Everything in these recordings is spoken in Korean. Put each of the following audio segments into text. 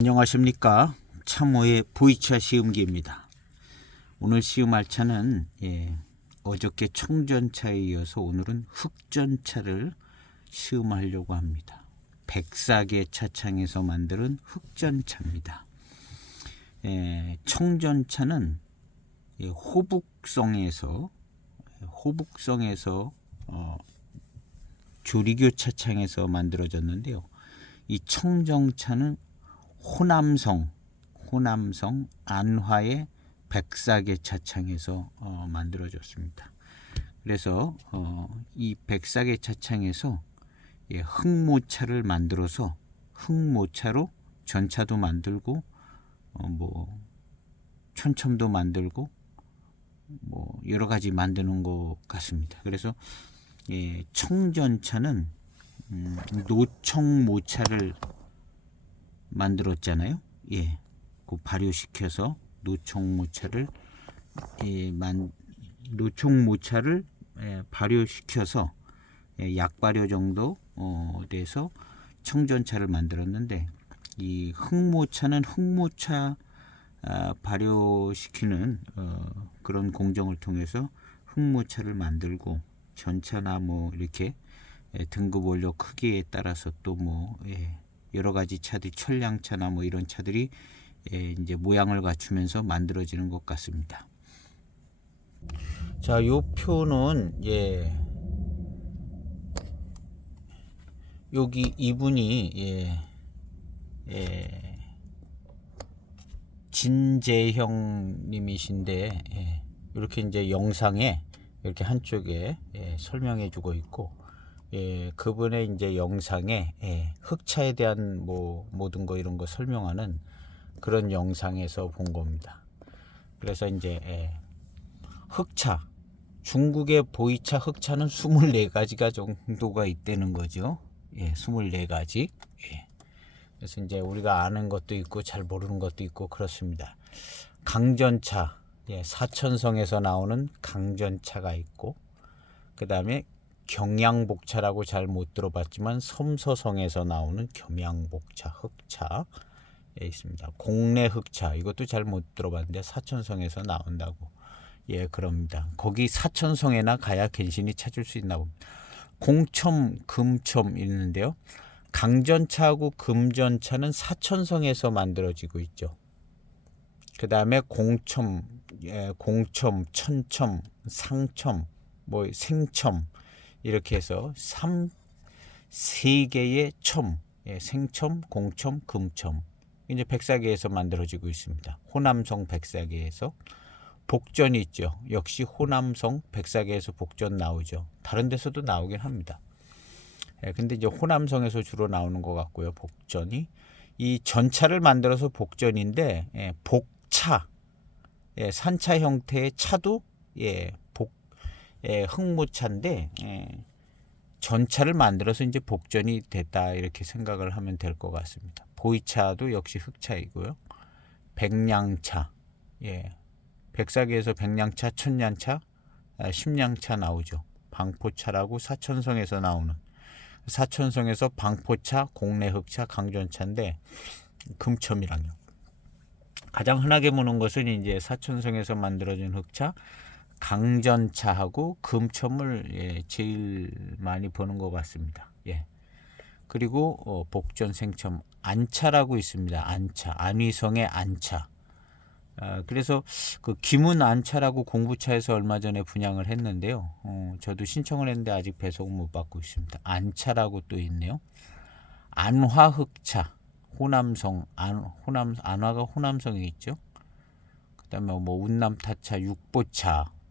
안녕하십니까. 참호의 보이차 시음기입니다. 오늘 시음할 차는 어저께 청전차에 이어서 오늘은 흑전차를 시음하려고 합니다. 백사계 차창에서 만드는 흑전차입니다. 청전차는 호북성에서 조리교 차창에서 만들어졌는데요. 이 청정차는 호남성 안화의 백사계 차창에서 만들어졌습니다. 그래서 이 백사계 차창에서 흑모차를 만들어서 흑모차로 전차도 만들고 천첨도 만들고 여러 가지 만드는 것 같습니다. 그래서 청전차는 노청모차를 만들었잖아요. 그 발효시켜서 노청모차를 발효시켜서 약발효 정도 돼서 청전차를 만들었는데, 이 흑모차는 흑모차 발효시키는 그런 공정을 통해서 흑모차를 만들고, 전차나 이렇게 등급 원료 크기에 따라서 또 여러 가지 차들, 철량차나 이런 차들이 이제 모양을 갖추면서 만들어지는 것 같습니다. 자, 요 표는 여기 이분이 진재형 님이신데, 이렇게 이제 영상에 이렇게 한쪽에 설명해 주고 있고, 그분의 이제 영상에 흑차에 대한 모든 거 이런 거 설명하는 그런 영상에서 본 겁니다. 그래서 이제 흑차, 중국의 보이차 흑차는 24가지가 정도가 있다는 거죠. 24가지. 그래서 이제 우리가 아는 것도 있고 잘 모르는 것도 있고 그렇습니다. 강전차, 사천성에서 나오는 강전차가 있고, 그 다음에 경양복차라고 잘 못 들어봤지만 섬서성에서 나오는 겸양복차, 흑차 있습니다. 공내 흑차, 이것도 잘 못 들어봤는데 사천성에서 나온다고 그럽니다. 거기 사천성에나 가야 괜신히 찾을 수 있나 봅니다. 공첨, 금첨 있는데요. 강전차하고 금전차는 사천성에서 만들어지고 있죠. 그 다음에 공첨, 천첨, 상첨, 생첨, 이렇게 해서 3개의 첨, 생첨, 공첨, 금첨, 이제 백사계에서 만들어지고 있습니다. 호남성 백사계에서 복전이 있죠. 역시 호남성 백사계에서 복전 나오죠. 다른 데서도 나오긴 합니다. 근데 이제 호남성에서 주로 나오는 것 같고요. 복전이 이 전차를 만들어서 복전인데, 복차, 산차 형태의 차도 흑모차인데, 전차를 만들어서 이제 복전이 됐다, 이렇게 생각을 하면 될 것 같습니다. 보이차도 역시 흑차이고요. 백량차, 백사계에서 백량차, 천량차, 십량차 나오죠. 방포차라고 사천성에서 나오는, 사천성에서 방포차, 공내 흑차, 강전차인데 금첨이랑요. 가장 흔하게 보는 것은 이제 사천성에서 만들어진 흑차, 강전차하고 금첨을 제일 많이 보는 것 같습니다. 그리고 복전, 생첨, 안차라고 있습니다. 안차, 안위성의 안차. 그래서 그 김은 안차라고 공부차에서 얼마 전에 분양을 했는데요. 저도 신청을 했는데 아직 배송은 못 받고 있습니다. 안차라고 또 있네요. 안화흑차, 호남성, 안화가 호남성에 있죠. 그다음에 운남타차,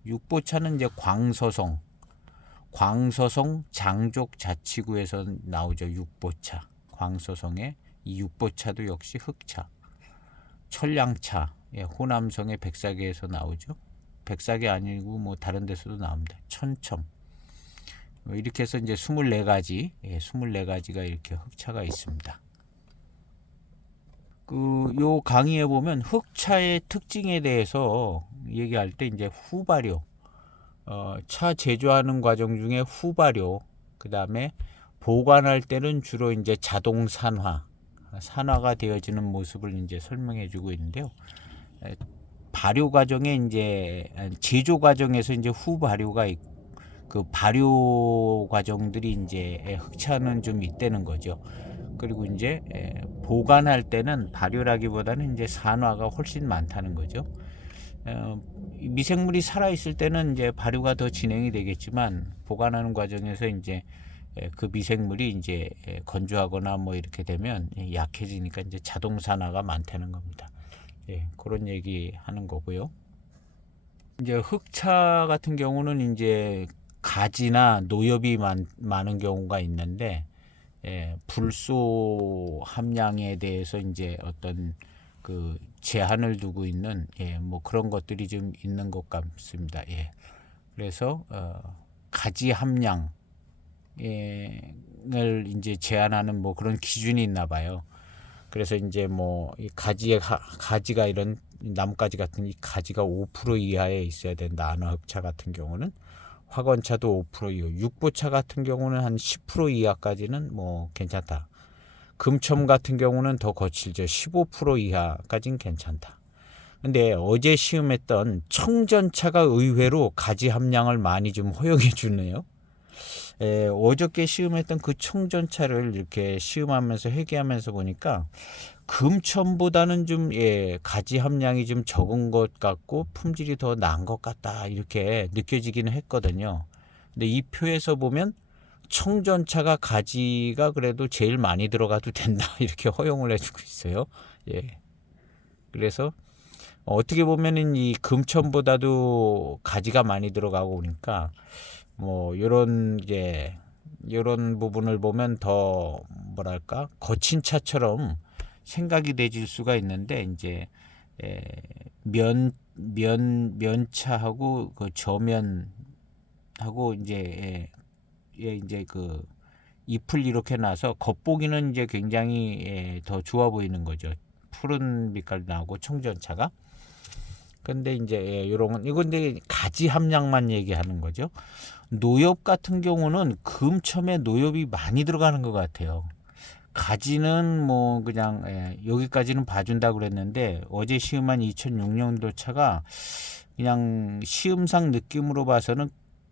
육보차는 이제 광서성 장족자치구에서 나오죠. 육보차, 광서성의 이 육보차도 역시 흑차. 철량차, 호남성의 백사계에서 나오죠. 백사계 아니고 다른 데서도 나옵니다. 천첨. 이렇게 해서 이제 24가지, 24가지가 이렇게 흑차가 있습니다. 요 강의에 보면 흑차의 특징에 대해서 얘기할 때 이제 후발효, 차 제조하는 과정 중에 후발효, 그 다음에 보관할 때는 주로 이제 자동 산화, 산화가 되어지는 모습을 이제 설명해 주고 있는데요. 발효 과정에 이제 제조 과정에서 이제 후발효가 그 발효 과정들이 이제 흑차는 좀 있다는 거죠. 그리고 이제 보관할 때는 발효라기보다는 이제 산화가 훨씬 많다는 거죠. 미생물이 살아 있을 때는 이제 발효가 더 진행이 되겠지만 보관하는 과정에서 이제 그 미생물이 이제 건조하거나 뭐 이렇게 되면 약해지니까 이제 자동 산화가 많다는 겁니다. 그런 얘기 하는 거고요. 이제 흑차 같은 경우는 이제 가지나 노엽이 많은 경우가 있는데 불소 함량에 대해서 이제 어떤 그 제한을 두고 있는 뭐 그런 것들이 좀 있는 것 같습니다. 그래서 가지 함량을 이제 제한하는 뭐 그런 기준이 있나 봐요. 그래서 이제 뭐 이 가지가 이런 나뭇가지 같은 이 가지가 5% 이하에 있어야 된다. 안화흑차 같은 경우는 화건차도 5% 이하, 육보차 같은 경우는 한 10% 이하까지는 뭐 괜찮다. 금첨 같은 경우는 더 거칠죠. 15% 이하까지는 괜찮다. 근데 어제 시음했던 청전차가 의외로 가지 함량을 많이 좀 허용해 주네요. 어저께 시음했던 그 청전차를 이렇게 시음하면서 회귀하면서 보니까 금첨보다는 좀 가지 함량이 좀 적은 것 같고 품질이 더 나은 것 같다 이렇게 느껴지기는 했거든요. 근데 이 표에서 보면 청전차가 가지가 그래도 제일 많이 들어가도 된다 이렇게 허용을 해주고 있어요. 그래서 어떻게 보면은 이 금첨보다도 가지가 많이 들어가고 그러니까 뭐 요런 부분을 보면 더 뭐랄까 거친 차처럼 생각이 되질 수가 있는데 이제 면차하고 그 저면하고 이제 이제 그 잎을 이렇게 나서 겉보기는 이제 굉장히 더 좋아 보이는 거죠. 푸른 빛깔 나오고 청전차가. 근데 이제 요런 이건 이제 가지 함량만 얘기하는 거죠. 노엽 같은 경우는 금첨에 노엽이 많이 들어가는 것 같아요. 가지는 뭐 그냥 여기까지는 봐준다 그랬는데 어제 시음한 2006년도 차가 그냥 시음상 느낌으로 봐서는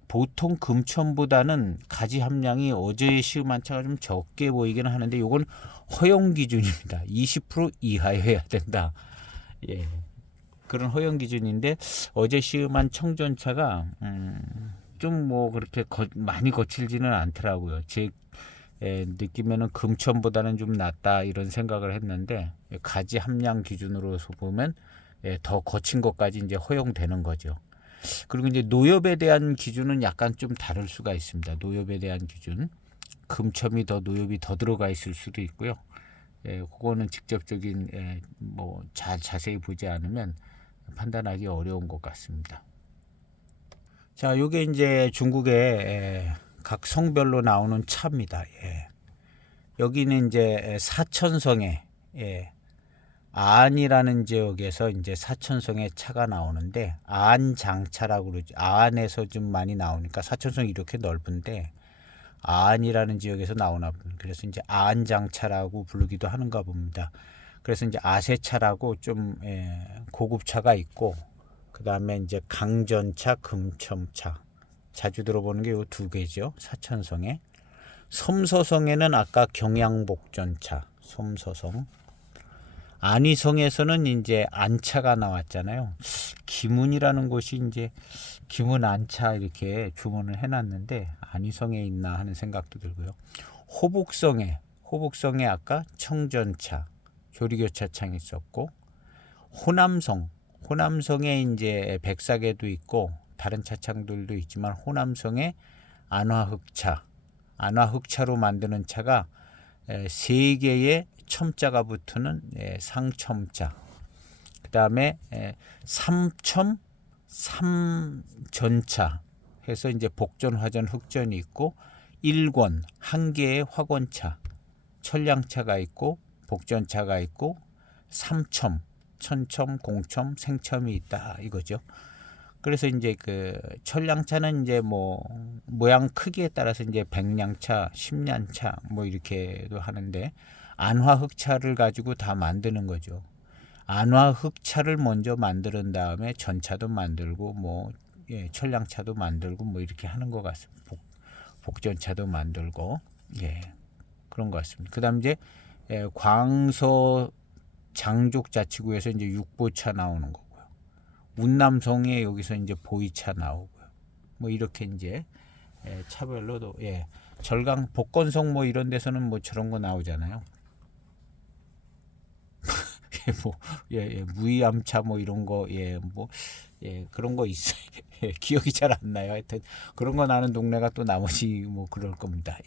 보통 금첨보다는 가지 함량이 어제 시음한 차가 좀 적게 보이기는 하는데 이건 허용 기준입니다. 20% 이하여야 된다. 그런 허용 기준인데 어제 시음한 청전차가 좀 뭐 그렇게 많이 거칠지는 않더라고요. 제 느낌에는 금첨보다는 좀 낫다 이런 생각을 했는데 가지 함량 기준으로서 보면 더 거친 것까지 이제 허용되는 거죠. 그리고 이제 노엽에 대한 기준은 약간 좀 다를 수가 있습니다. 노엽에 대한 기준, 금첨이 더 노엽이 더 들어가 있을 수도 있고요. 그거는 직접적인 뭐 자세히 보지 않으면 판단하기 어려운 것 같습니다. 자, 요게 이제 중국의 각 성별로 나오는 차입니다. 여기는 이제 사천성에 안이라는 지역에서 이제 사천성의 차가 나오는데 안장차라고 그러죠. 안에서 좀 많이 나오니까 사천성이 이렇게 넓은데 안이라는 지역에서 나오나 봅니다. 그래서 이제 안장차라고 부르기도 하는가 봅니다. 그래서 이제 아세차라고 좀 고급차가 있고 그 다음에 이제 강전차, 금첨차 자주 들어보는 게 요 두 개죠. 사천성에 섬서성에는 아까 경양복전차, 섬서성. 안희성에서는 이제 안차가 나왔잖아요. 김운이라는 곳이 이제 김운 안차 이렇게 주문을 해놨는데 안희성에 있나 하는 생각도 들고요. 호북성에 아까 청전차, 조리교차창 있었고 호남성에 이제 백사계도 있고 다른 차창들도 있지만 호남성에 안화흑차로 만드는 차가 세 개의 첨자가 붙는 상첨차. 그 다음에 삼전차 해서 이제 복전, 화전, 흑전이 있고 일권 한 개의 화권차, 천량차가 있고 복전차가 있고 삼첨, 천첨, 공첨, 생첨이 있다 이거죠. 그래서 이제 그 천량차는 이제 뭐 모양 크기에 따라서 이제 100량차, 10량차 뭐 이렇게도 하는데 안화 흑차를 가지고 다 만드는 거죠. 안화 흑차를 먼저 만드는 다음에 전차도 만들고 뭐 천량차도 만들고 뭐 이렇게 하는 것 같습니다. 복전차도 만들고 그런 것 같습니다. 그다음 이제 광서 장족자치구에서 이제 육보차 나오는 거고요. 운남성에 여기서 이제 보이차 나오고요. 뭐 이렇게 이제 차별로도 절강 복건성 뭐 이런 데서는 뭐 저런 거 나오잖아요. 무이암차 뭐 이런 거 그런 거 있어요. 기억이 잘 안 나요. 하여튼 그런 거 나는 동네가 또 나머지 뭐 그럴 겁니다.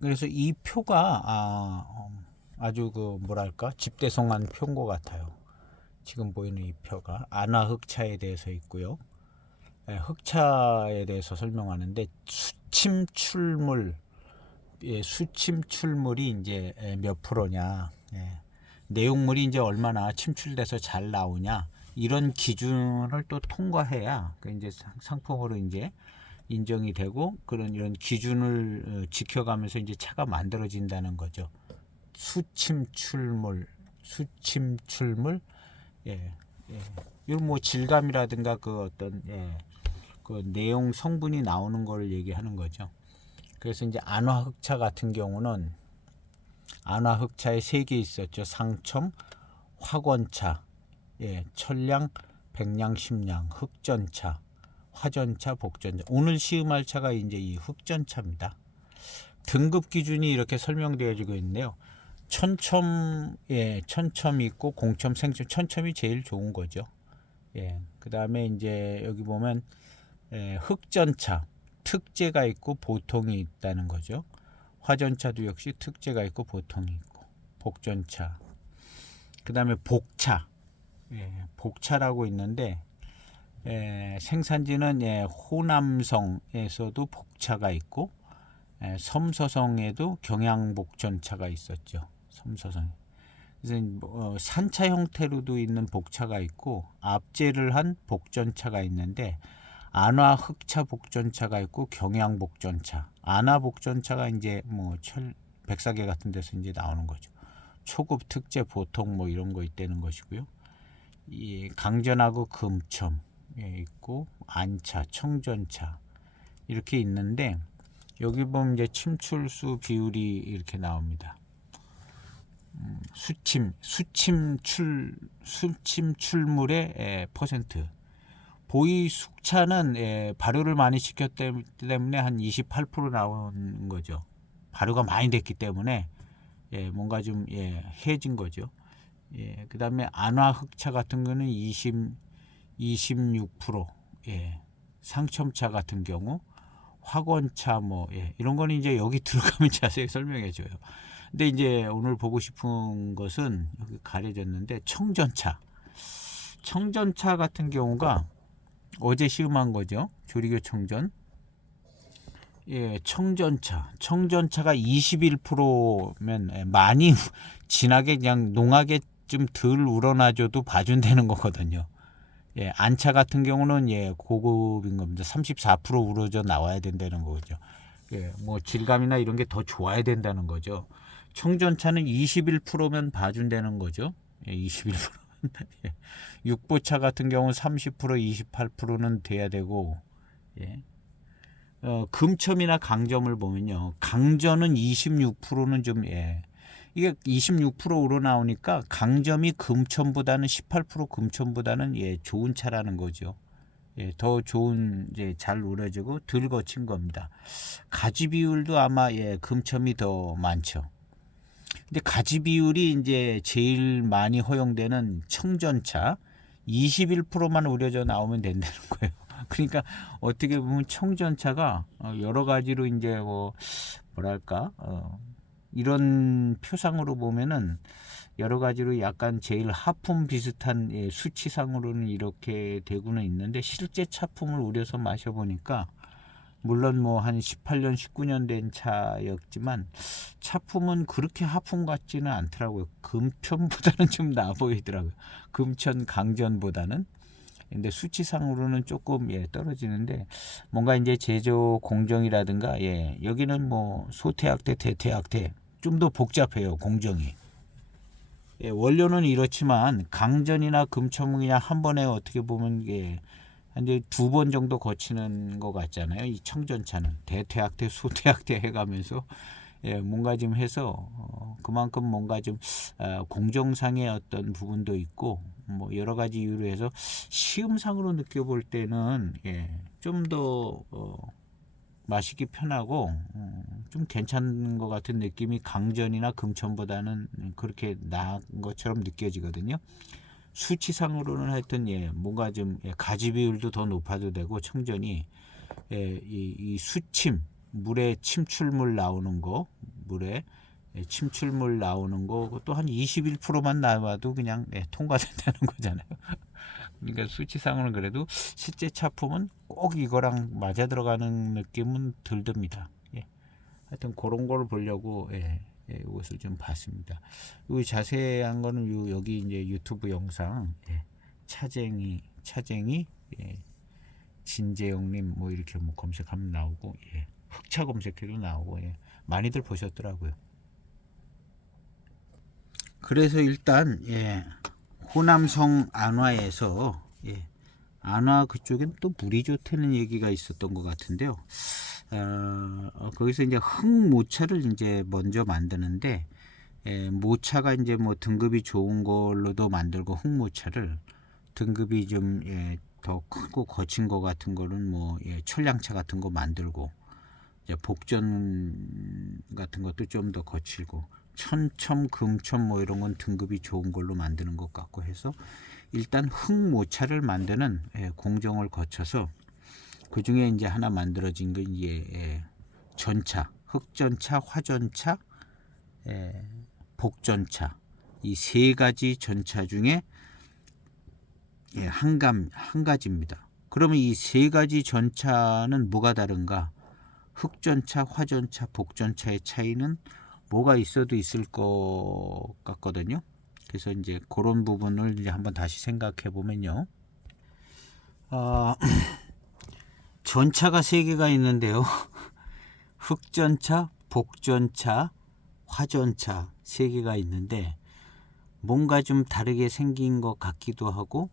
그래서 이 표가 아주 그 뭐랄까 집대성한 표인 것 같아요. 지금 보이는 이 표가 안화 흑차에 대해서 있고요. 흑차에 대해서 설명하는데 수침출물이 이제 몇 프로냐, 내용물이 이제 얼마나 침출돼서 잘 나오냐 이런 기준을 또 통과해야 그 이제 상품으로 이제 인정이 되고 그런 이런 기준을 지켜가면서 이제 차가 만들어진다는 거죠. 수침출물, 이런 뭐 질감이라든가 그 어떤 그 내용 성분이 나오는 걸 얘기하는 거죠. 그래서 이제 안화흑차 같은 경우는 안화흑차에 3개 있었죠. 상첨, 화권차, 천량, 백량, 십량, 흑전차, 화전차, 복전차. 오늘 시음할 차가 이제 이 흑전차입니다. 등급 기준이 이렇게 설명되어지고 있는데요. 천첨이 있고 공첨, 생첨. 천첨이 제일 좋은 거죠. 그 다음에 이제 여기 보면 흑전차 특제가 있고 보통이 있다는 거죠. 화전차도 역시 특제가 있고 보통이 있고 복전차. 그 다음에 복차, 복차라고 있는데 생산지는 호남성에서도 복차가 있고 섬서성에도 경양복전차가 있었죠. 섬서성. 그래서 산차 형태로도 있는 복차가 있고 압제를 한 복전차가 있는데 안화 흑차 복전차가 있고 경양 복전차. 안화 복전차가 이제 뭐 백사계 같은 데서 이제 나오는 거죠. 초급 특제 보통 뭐 이런 거 있다는 것이고요. 이 강전하고 금첨 있고 안차, 청전차 이렇게 있는데 여기 보면 이제 침출수 비율이 이렇게 나옵니다. 수침출물의 퍼센트. 보이 숙차는 발효를 많이 시켰기 때문에 한 28% 나오는 거죠. 발효가 많이 됐기 때문에 뭔가 좀 해진 거죠. 그 다음에 안화 흑차 같은 거는 26%, 상첨차 같은 경우, 화권차 뭐 이런 거는 이제 여기 들어가면 자세히 설명해 줘요. 근데 이제 오늘 보고 싶은 것은 여기 가려졌는데 청전차 같은 경우가 어제 시음한 거죠. 조리교 청전. 청전차가 21%면 많이 진하게 그냥 농하게 좀 덜 우러나줘도 봐준다는 거거든요. 안차 같은 경우는 고급인 겁니다. 34% 우러져 나와야 된다는 거죠. 뭐 질감이나 이런 게 더 좋아야 된다는 거죠. 청전차는 21%면 봐준다는 거죠. 21%. 육보차 같은 경우는 30%, 28%는 돼야 되고, 금첨이나 강점을 보면요. 강전은 26%는 좀, 이게 26% 우러나오니까 강점이 금첨보다는 18% 금첨보다는 좋은 차라는 거죠. 더 좋은, 잘 우러지고 덜 거친 겁니다. 가지 비율도 아마 금첨이 더 많죠. 근데 가지 비율이 이제 제일 많이 허용되는 청전차 21%만 우려져 나오면 된다는 거예요. 그러니까 어떻게 보면 청전차가 여러 가지로 이제 뭐랄까 이런 표상으로 보면은 여러 가지로 약간 제일 하품 비슷한 수치상으로는 이렇게 되고는 있는데 실제 차품을 우려서 마셔보니까 물론 뭐 한 18년, 19년 된 차였지만 차품은 그렇게 하품 같지는 않더라고요. 금천보다는 좀 나아 보이더라고요. 금천 강전보다는. 근데 수치상으로는 조금 떨어지는데 뭔가 이제 제조 공정이라든가 여기는 뭐 소태학대, 대퇴학대 좀 더 복잡해요 공정이. 원료는 이렇지만 강전이나 금첨은 그냥 한 번에 어떻게 보면 이제 2번 정도 거치는 것 같잖아요. 이 청전차는 대퇴학대, 소퇴학대 해가면서 뭔가 좀 해서 그만큼 뭔가 좀 공정상의 어떤 부분도 있고 뭐 여러 가지 이유로 해서 시음상으로 느껴볼 때는 좀 더 마시기 편하고 좀 괜찮은 것 같은 느낌이 강전이나 금천보다는 그렇게 나은 것처럼 느껴지거든요. 수치상으로는 하여튼 뭔가 좀 가지 비율도 더 높아도 되고 청전이 이 수침 물에 침출물 나오는 거 물에 침출물 나오는 거 또 한 21%만 나와도 그냥 통과된다는 거잖아요. 그러니까 수치상으로는 그래도 실제 차품은 꼭 이거랑 맞아 들어가는 느낌은 덜 듭니다. 하여튼 그런 걸 보려고 이것을 좀 봤습니다. 이 자세한 거는 여기 이제 유튜브 영상 차쟁이 진재영님 뭐 이렇게 뭐 검색하면 나오고 흑차 검색해도 나오고 많이들 보셨더라고요. 그래서 일단 호남성 안화에서 안화 그쪽엔 또 물이 좋다는 얘기가 있었던 것 같은데요. 거기서 이제 흑모차를 이제 먼저 만드는데 모차가 이제 뭐 등급이 좋은 걸로도 만들고 흑모차를 등급이 좀 더 크고 거친 거 같은 거는 뭐 철량차 같은 거 만들고 이제 복전 같은 것도 좀 더 거칠고 천첨, 금첨 뭐 이런 건 등급이 좋은 걸로 만드는 것 같고 해서 일단 흑모차를 만드는 공정을 거쳐서 그 중에 이제 하나 만들어진 게 이제 전차, 흑전차, 화전차, 복전차 이 세 가지 전차 중에 한 가지입니다. 그러면 이 세 가지 전차는 뭐가 다른가? 흑전차, 화전차, 복전차의 차이는 뭐가 있어도 있을 것 같거든요. 그래서 이제 그런 부분을 이제 한번 다시 생각해 보면요. 전차가 세 개가 있는데요. 흑전차, 복전차, 화전차 세 개가 있는데 뭔가 좀 다르게 생긴 것 같기도 하고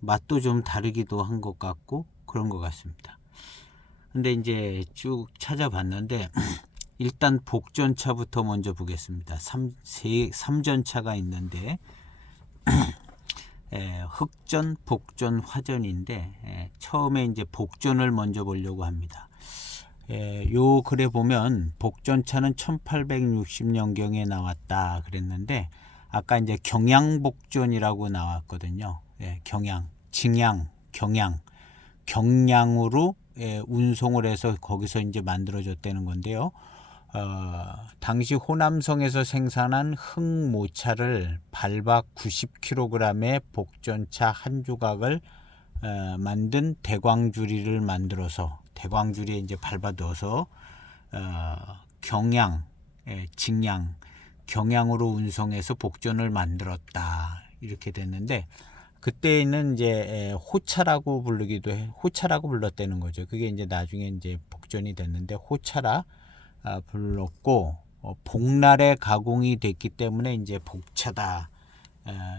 맛도 좀 다르기도 한 것 같고 그런 것 같습니다. 근데 이제 쭉 찾아봤는데 일단 복전차부터 먼저 보겠습니다. 3전차가 있는데 흑전, 복전, 화전인데 처음에 이제 복전을 먼저 보려고 합니다. 요 글에 보면 복전차는 1860년경에 나왔다 그랬는데 아까 이제 경양복전이라고 나왔거든요. 경양, 징양, 경량으로 운송을 해서 거기서 이제 만들어졌다는 건데요. 당시 호남성에서 생산한 흑모차를 발박 90kg의 복전차 한 조각을 만든 대광주리를 만들어서 대광주리에 이제 밟아 넣어서 경양, 징양, 경양으로 운송해서 복전을 만들었다 이렇게 됐는데 그때는 이제 호차라고 호차라고 불렀다는 거죠. 그게 이제 나중에 이제 복전이 됐는데 호차라 불렀고 복날에 가공이 됐기 때문에 이제 복차다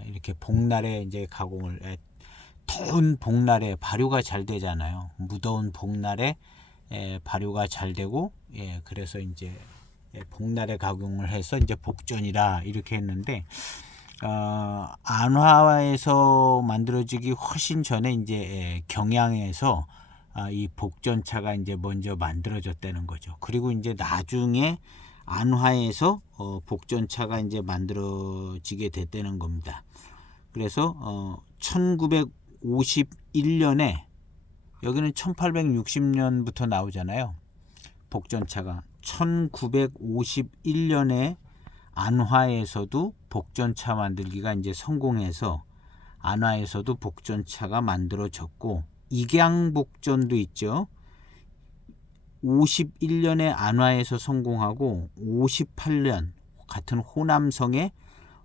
이렇게 복날에 이제 가공을 더운 복날에 발효가 잘 되잖아요. 무더운 복날에 발효가 잘 되고 그래서 이제 복날에 가공을 해서 이제 복전이라 이렇게 했는데 안화에서 만들어지기 훨씬 전에 이제 경양에서 이 복전차가 이제 먼저 만들어졌다는 거죠. 그리고 이제 나중에 안화에서 복전차가 이제 만들어지게 됐다는 겁니다. 그래서 1951년에 여기는 1860년부터 나오잖아요. 복전차가 1951년에 안화에서도 복전차 만들기가 이제 성공해서 안화에서도 복전차가 만들어졌고 익양복전도 있죠. 51년에 안화에서 성공하고 58년 같은 호남성에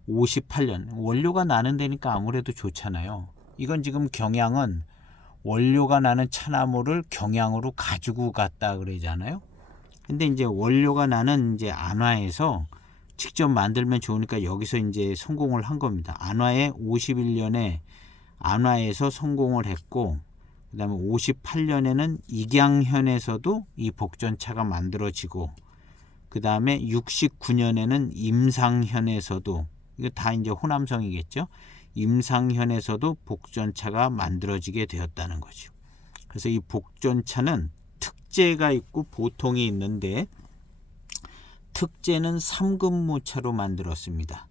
58년 원료가 나는 데니까 아무래도 좋잖아요. 이건 지금 경양은 원료가 나는 차나무를 경양으로 가지고 갔다 그러잖아요. 근데 이제 원료가 나는 이제 안화에서 직접 만들면 좋으니까 여기서 이제 성공을 한 겁니다. 안화에 51년에 안화에서 성공을 했고, 그 다음에 58년에는 익양현에서도 이 복전차가 만들어지고, 그 다음에 69년에는 임상현에서도, 이거 다 이제 호남성이겠죠. 임상현에서도 복전차가 만들어지게 되었다는 거죠. 그래서 이 복전차는 특제가 있고 보통이 있는데, 특제는 3급모차로 만들었습니다.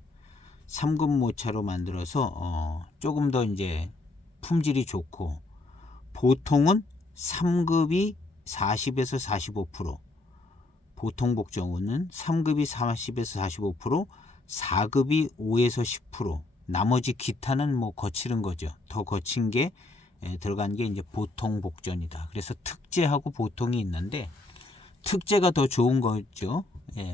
3급모차로 만들어서 조금 더 이제 품질이 좋고, 보통은 3급이 40에서 45%, 보통 복전은 3급이 40에서 45%, 4급이 5에서 10%, 나머지 기타는 뭐 거치는 거죠. 더 거친 게 들어간 게 이제 보통 복전이다. 그래서 특제하고 보통이 있는데, 특제가 더 좋은 거죠.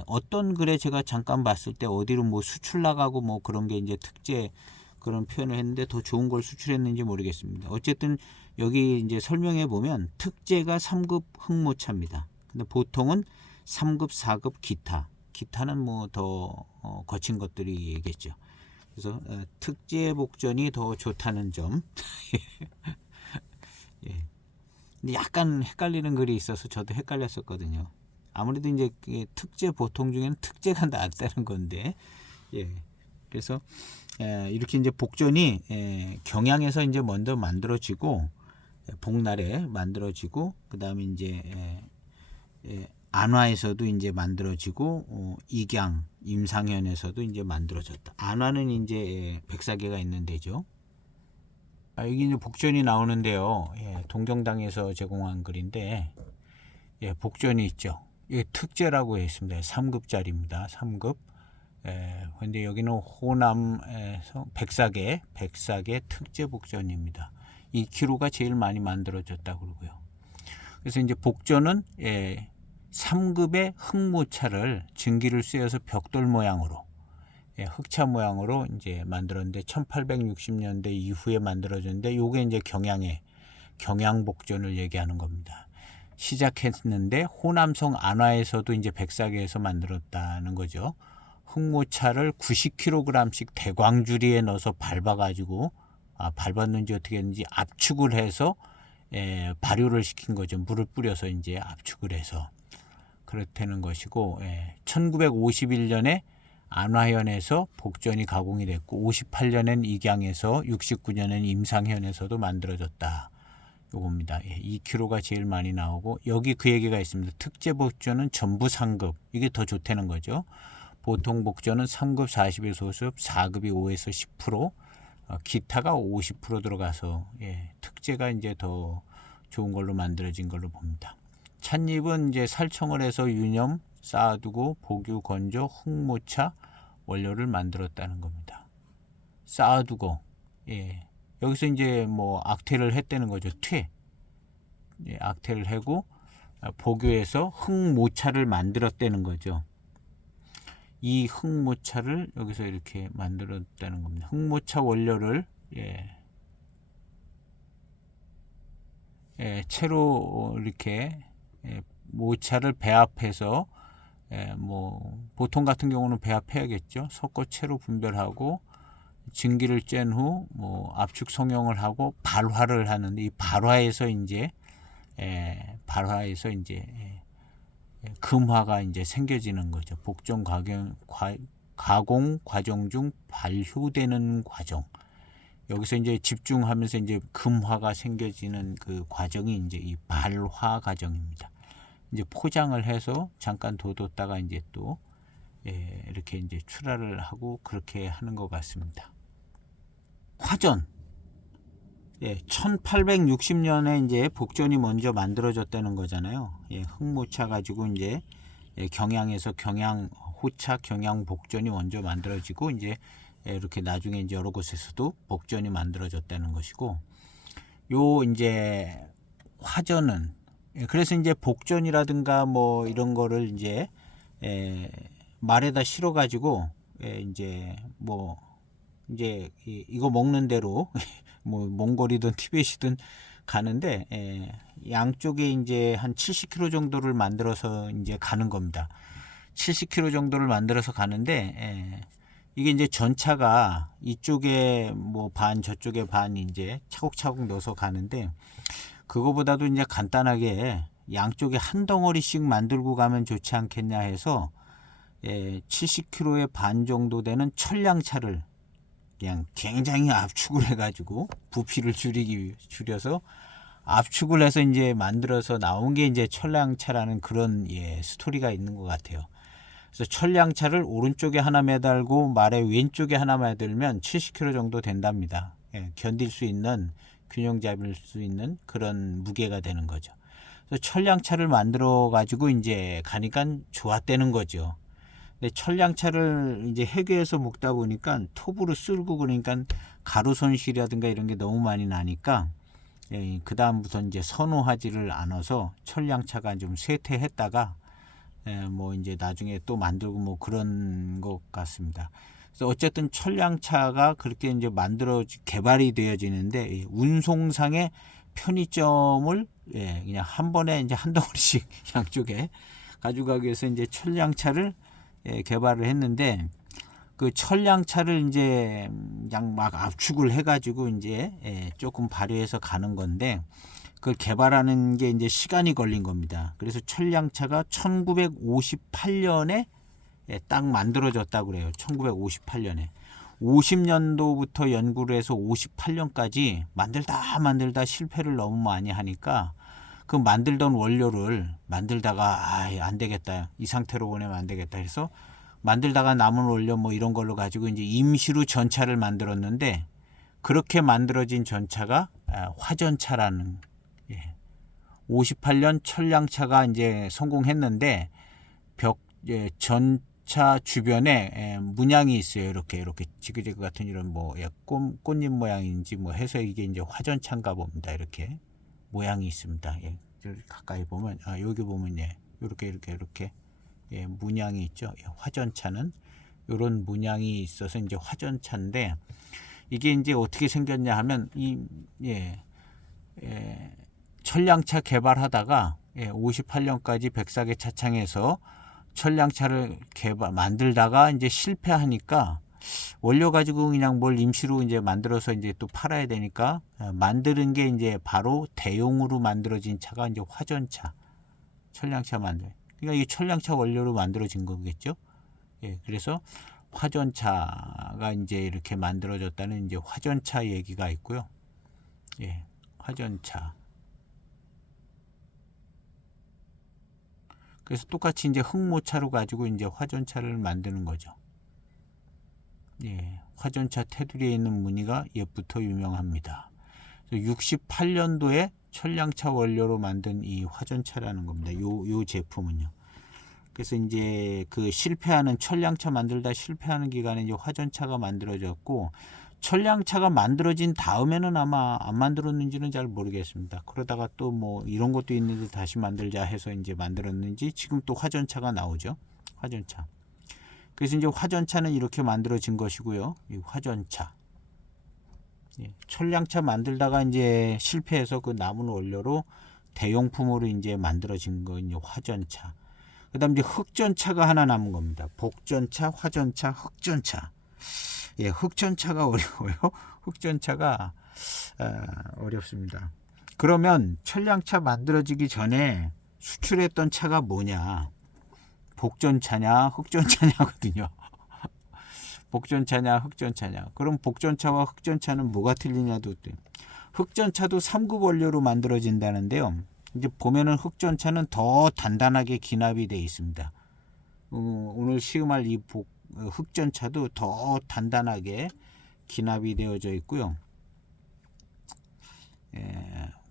어떤 글에 제가 잠깐 봤을 때 어디로 뭐 수출 나가고 뭐 그런 게 이제 특제 그런 표현을 했는데 더 좋은 걸 수출했는지 모르겠습니다. 어쨌든 여기 이제 설명해 보면 특제가 3급 흑모차입니다. 근데 보통은 3급, 4급 기타는 뭐 더 거친 것들이겠죠. 그래서 특제 복전이 더 좋다는 점. 예. 근데 약간 헷갈리는 글이 있어서 저도 헷갈렸었거든요. 아무래도 이제 특제 보통 중에는 특제가 낫다는 건데, 예. 그래서 이렇게 이제 복전이 경양에서 이제 먼저 만들어지고, 복날에 만들어지고, 그 다음에 이제 안화에서도 이제 만들어지고, 익양, 임상현에서도 이제 만들어졌다. 안화는 이제 백사계가 있는 데죠. 여기 이제 복전이 나오는데요. 동정당에서 제공한 글인데, 복전이 있죠. 이게 특제라고 했습니다. 3급짜리입니다. 3급. 근데 여기는 호남에서 백사계 특제 복전입니다. 2kg가 제일 많이 만들어졌다 그러고요. 그래서 이제 복전은 3급의 흑모차를 증기를 쐬어서 벽돌 모양으로, 흑차 모양으로 이제 만들었는데 1860년대 이후에 만들어졌는데, 요게 이제 경양 복전을 얘기하는 겁니다. 시작했는데 호남성 안화에서도 이제 백사계에서 만들었다는 거죠. 흑모차를 90kg씩 대광주리에 넣어서 밟아가지고, 밟았는지 어떻게 했는지 압축을 해서 발효를 시킨 거죠. 물을 뿌려서 이제 압축을 해서 그렇다는 것이고, 1951년에 안화현에서 복전이 가공이 됐고, 58년엔 익양에서, 69년엔 임상현에서도 만들어졌다. 요겁니다. 2kg가 제일 많이 나오고, 여기 그 얘기가 있습니다. 특제 복전은 전부 3급. 이게 더 좋다는 거죠. 보통 복전은 3급 40에서 50, 4급이 5에서 10%, 기타가 50% 들어가서 특제가 이제 더 좋은 걸로 만들어진 걸로 봅니다. 찻잎은 이제 살청을 해서 유념 쌓아두고 복유 건조 흑모차 원료를 만들었다는 겁니다. 쌓아두고, 여기서 이제 뭐 악퇴를 했다는 거죠. 악퇴를 하고 복유해서 흑모차를 만들었다는 거죠. 이 흑모차를 여기서 이렇게 만들었다는 겁니다. 흑모차 원료를 채로 이렇게 모차를 배합해서, 뭐 보통 같은 경우는 배합해야겠죠. 섞어 채로 분별하고 증기를 짠 후 뭐 압축 성형을 하고 발화를 하는데, 이 발화에서 이제 금화가 이제 생겨지는 거죠. 복전 가공 과정 중 발효되는 과정. 여기서 이제 집중하면서 이제 금화가 생겨지는 그 과정이 이제 이 발화 과정입니다. 이제 포장을 해서 잠깐 둬뒀다가 이제 또 이렇게 이제 출하를 하고 그렇게 하는 것 같습니다. 화전. 1860년에 이제 복전이 먼저 만들어졌다는 거잖아요. 흑모차 가지고 이제 경양에서 경양 호차, 경양 복전이 먼저 만들어지고, 이제 이렇게 나중에 이제 여러 곳에서도 복전이 만들어졌다는 것이고, 요 이제 화전은, 그래서 이제 복전이라든가 뭐 이런 거를 이제 말에다 실어 가지고 이제 뭐 이제 이거 먹는 대로 뭐 몽골이든 티베트이든 가는데 양쪽에 이제 한 70km 정도를 만들어서 이제 가는 겁니다. 70km 정도를 만들어서 가는데 이게 이제 전차가 이쪽에 뭐 반 저쪽에 반 이제 차곡차곡 넣어서 가는데 그거보다도 이제 간단하게 양쪽에 한 덩어리씩 만들고 가면 좋지 않겠냐 해서 70km의 반 정도 되는 철량차를 그냥 굉장히 압축을 해가지고 부피를 줄여서 압축을 해서 이제 만들어서 나온 게 이제 철량차라는 그런 스토리가 있는 것 같아요. 그래서 철량차를 오른쪽에 하나 매달고 말의 왼쪽에 하나 매달면 70kg 정도 된답니다. 견딜 수 있는 균형 잡을 수 있는 그런 무게가 되는 거죠. 그래서 철량차를 만들어 가지고 이제 가니까 좋았다는 거죠. 근데 철량차를 이제 해교에서 먹다 보니까 톱으로 쓸고 그러니까 가루 손실이라든가 이런 게 너무 많이 나니까 그 다음부터 이제 선호하지를 않아서 철량차가 좀 쇠퇴했다가 뭐 이제 나중에 또 만들고 뭐 그런 것 같습니다. 그래서 어쨌든 철량차가 그렇게 이제 개발이 되어지는데 운송상의 편의점을 그냥 한 번에 이제 한 덩어리씩 양쪽에 가져가기 위해서 이제 철량차를 개발을 했는데 그 철량차를 이제 그냥 막 압축을 해가지고 이제 조금 발효해서 가는 건데 그걸 개발하는 게 이제 시간이 걸린 겁니다. 그래서 철량차가 1958년에 딱 만들어졌다고 그래요. 1958년에 50년도부터 연구를 해서 58년까지 만들다 실패를 너무 많이 하니까 그 만들던 원료를 만들다가 안 되겠다, 이 상태로 보내면 안 되겠다 해서 만들다가 남은 원료 뭐 이런 걸로 가지고 이제 임시로 전차를 만들었는데 그렇게 만들어진 전차가 화전차라는 58년 철량차가 이제 성공했는데 전차 주변에 문양이 있어요. 이렇게 지그재그 같은 이런 뭐 꽃잎 모양인지 뭐 해서 이게 이제 화전차인가 봅니다. 이렇게 모양이 있습니다. 가까이 보면 여기 보면 이렇게 문양이 있죠. 화전차는 이런 문양이 있어서 이제 화전차인데 이게 이제 어떻게 생겼냐 하면 철량차 개발하다가 58년까지 백사계 차창에서 철량차를 만들다가 이제 실패하니까 원료 가지고 그냥 뭘 임시로 이제 만들어서 이제 또 팔아야 되니까 만드는 게 이제 바로 대용으로 만들어진 차가 이제 화전차, 철량차 그러니까 이게 철량차 원료로 만들어진 거겠죠. 그래서 화전차가 이제 이렇게 만들어졌다는 이제 화전차 얘기가 있고요. 화전차. 그래서 똑같이 이제 흑모차로 가지고 이제 화전차를 만드는 거죠. 화전차 테두리에 있는 무늬가 옛부터 유명합니다. 68년도에 철량차 원료로 만든 이 화전차라는 겁니다. 요 제품은요. 그래서 이제 그 철량차 만들다 실패하는 기간에 이제 화전차가 만들어졌고, 철량차가 만들어진 다음에는 아마 안 만들었는지는 잘 모르겠습니다. 그러다가 또 뭐 이런 것도 있는데 다시 만들자 해서 이제 만들었는지 지금 또 화전차가 나오죠. 화전차. 그래서 이제 화전차는 이렇게 만들어진 것이고요. 이 화전차. 철량차 만들다가 이제 실패해서 그 남은 원료로 대용품으로 이제 만들어진 거 이제 화전차. 그다음 이제 흑전차가 하나 남은 겁니다. 복전차, 화전차, 흑전차. 흑전차가 어려워요. 흑전차가 어렵습니다. 그러면 철량차 만들어지기 전에 수출했던 차가 뭐냐? 복전차냐, 흑전차냐거든요. 복전차냐, 흑전차냐. 그럼 복전차와 흑전차는 뭐가 틀리냐도, 흑전차도 3급 원료로 만들어진다는데요. 이제 보면은 흑전차는 더 단단하게 기납이 되어 있습니다. 오늘 시음할 이 흑전차도 더 단단하게 기납이 되어져 있고요.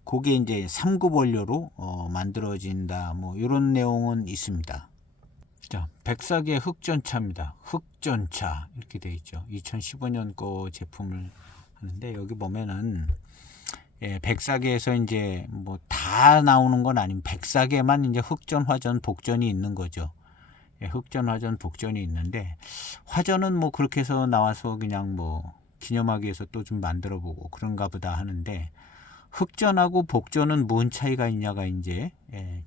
그게 이제 3급 원료로 만들어진다. 뭐 이런 내용은 있습니다. 자, 백사계 흑전차입니다. 흑전차 이렇게 되어 있죠. 2015년 거 제품을 하는데 여기 보면은 백사계에서 이제 뭐 다 나오는 건 아닌 백사계만 이제 흑전, 화전, 복전이 있는 거죠. 흑전, 화전, 복전이 있는데 화전은 뭐 그렇게 해서 나와서 그냥 뭐 기념하기 위해서 또 좀 만들어 보고 그런가 보다 하는데, 흑전하고 복전은 뭔 차이가 있냐가 이제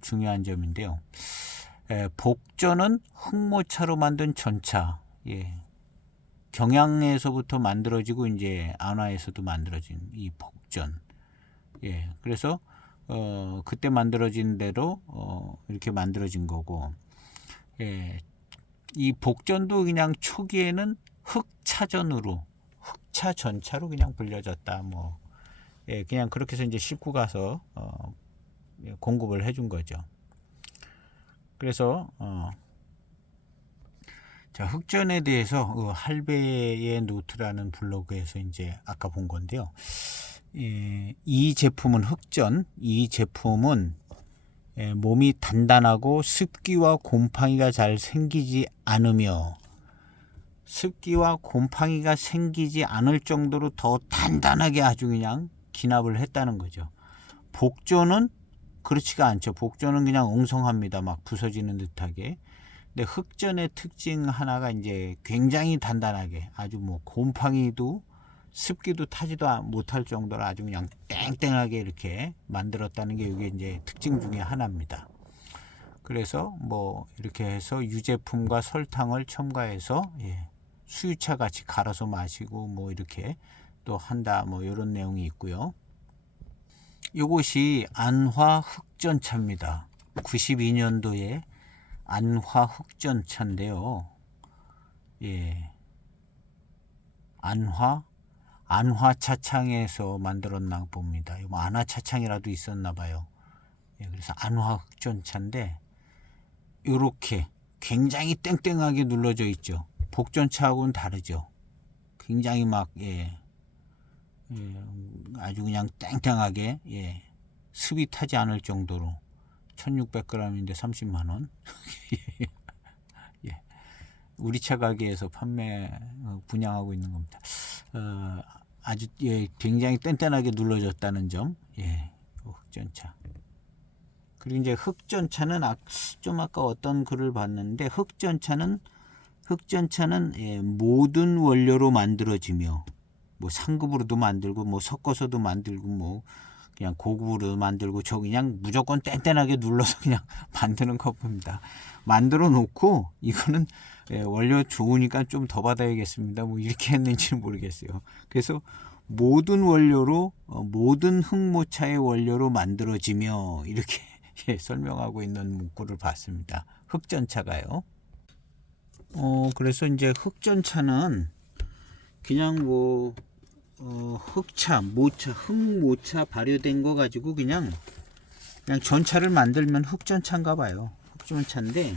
중요한 점인데요. 복전은 흑모차로 만든 전차, 경양에서부터 만들어지고 이제 안화에서도 만들어진 이 복전. 그래서 그때 만들어진 대로 이렇게 만들어진 거고, 이 복전도 그냥 초기에는 흑차전으로, 흑차 전차로 그냥 불려졌다. 뭐 그냥 그렇게 해서 이제 싣고 가서 공급을 해준 거죠. 그래서 자, 흑전에 대해서 할배의 노트라는 블로그에서 이제 아까 본 건데요. 이 제품은 흑전, 이 제품은 몸이 단단하고 습기와 곰팡이가 잘 생기지 않으며, 습기와 곰팡이가 생기지 않을 정도로 더 단단하게 아주 그냥 기납을 했다는 거죠. 복전은 그렇지가 않죠. 복전은 그냥 엉성합니다. 막 부서지는 듯하게. 근데 흑전의 특징 하나가 이제 굉장히 단단하게, 아주 뭐 곰팡이도 습기도 타지도 못할 정도로 아주 그냥 땡땡하게 이렇게 만들었다는 게 이게 이제 특징 중에 하나입니다. 그래서 뭐 이렇게 해서 유제품과 설탕을 첨가해서 수유차 같이 갈아서 마시고 뭐 이렇게 또 한다, 뭐 이런 내용이 있고요. 이것이 안화 흑전차입니다. 92년도에 안화 흑전차인데요. 안화 차창에서 만들었나 봅니다. 뭐 안화 차창이라도 있었나 봐요. 그래서 안화 흑전차인데 이렇게 굉장히 땡땡하게 눌러져 있죠. 복전차하고는 다르죠. 굉장히 막 아주 그냥 땡땡하게 습이 타지 않을 정도로 1600g인데 30만원. 우리 차 가게에서 분양하고 있는 겁니다. 아주 굉장히 땡땡하게 눌러졌다는 점. 흑전차. 그리고 이제 흑전차는 좀 아까 어떤 글을 봤는데, 흑전차는 모든 원료로 만들어지며, 뭐 상급으로도 만들고 뭐 섞어서도 만들고 뭐 그냥 고급으로 만들고, 저 그냥 무조건 땡땡하게 눌러서 그냥 만드는 겁니다. 만들어 놓고 이거는 원료 좋으니까 좀 더 받아야겠습니다, 뭐 이렇게 했는지는 모르겠어요. 그래서 모든 원료로, 모든 흑모차의 원료로 만들어지며, 이렇게 설명하고 있는 문구를 봤습니다. 흑전차가요. 그래서 이제 흑전차는 그냥 뭐 흑모차 발효된 거 가지고 그냥 전차를 만들면 흑전차인가 봐요. 흑전차인데,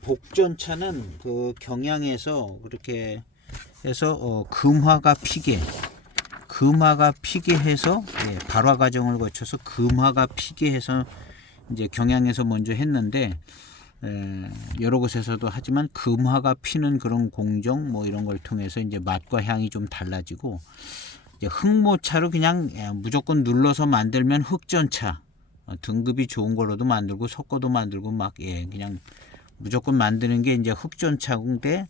복전차는 그 경양에서 그렇게 해서 금화가 피게 해서 발화 과정을 거쳐서 금화가 피게 해서 이제 경양에서 먼저 했는데, 여러 곳에서도 하지만 금화가 피는 그런 공정 뭐 이런 걸 통해서 이제 맛과 향이 좀 달라지고, 이제 흑모차로 그냥 무조건 눌러서 만들면 흑전차, 등급이 좋은 걸로도 만들고 섞어도 만들고 막 그냥 무조건 만드는 게 이제 흑전차인데,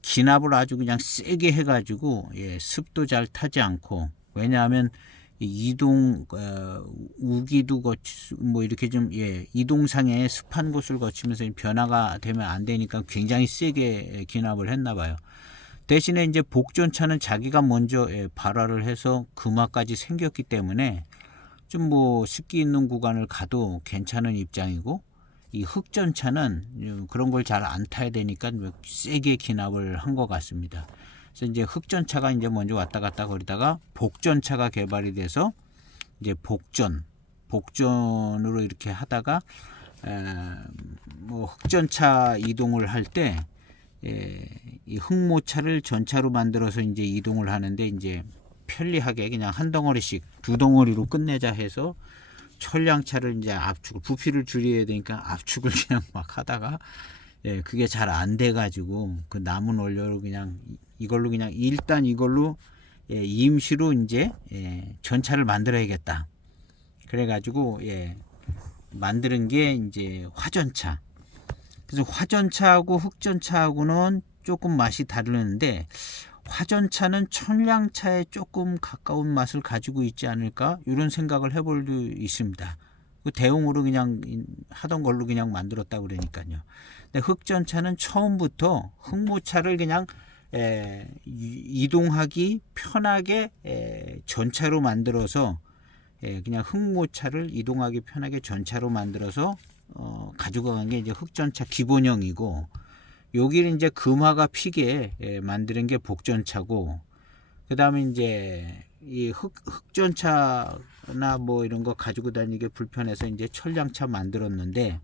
기납을 아주 그냥 세게 해가지고 습도 잘 타지 않고, 왜냐하면 이동 우기도 뭐 이렇게 좀 이동상의 습한 곳을 거치면서 변화가 되면 안 되니까 굉장히 세게 기납을 했나 봐요. 대신에 이제 복전차는 자기가 먼저 발화를 해서 금화까지 생겼기 때문에 좀 뭐 습기 있는 구간을 가도 괜찮은 입장이고, 이 흑전차는 그런 걸 잘 안 타야 되니까 세게 기납을 한 것 같습니다. 그래서 이제 흑전차가 이제 먼저 왔다 갔다 거리다가 복전차가 개발이 돼서 이제 복전으로 이렇게 하다가 뭐 흑전차 이동을 할 때 이 흑모차를 전차로 만들어서 이제 이동을 하는데, 이제 편리하게 그냥 한 덩어리씩 두 덩어리로 끝내자 해서 철량차를 이제 압축을, 부피를 줄여야 되니까 압축을 그냥 막 하다가 그게 잘 안 돼 가지고 그 남은 원료로 그냥 이걸로 그냥 일단 이걸로 임시로 이제 전차를 만들어야겠다. 그래 가지고 만드는 게 이제 화전차. 그래서 화전차하고 흑전차하고는 조금 맛이 다르는데, 화전차는 천량차에 조금 가까운 맛을 가지고 있지 않을까 이런 생각을 해볼 수 있습니다. 그 대용으로 그냥 하던 걸로 그냥 만들었다 그러니까요. 근데 흑전차는 처음부터 흑모차를 그냥 이동하기 편하게 전차로 만들어서 그냥 흑모차를 이동하기 편하게 전차로 만들어서 가지고 간 게 이제 흑전차 기본형이고, 여기를 이제 금화가 피게 만드는 게 복전차고, 그 다음에 이제 이 흑전차나 뭐 이런 거 가지고 다니기 불편해서 이제 천량차 만들었는데,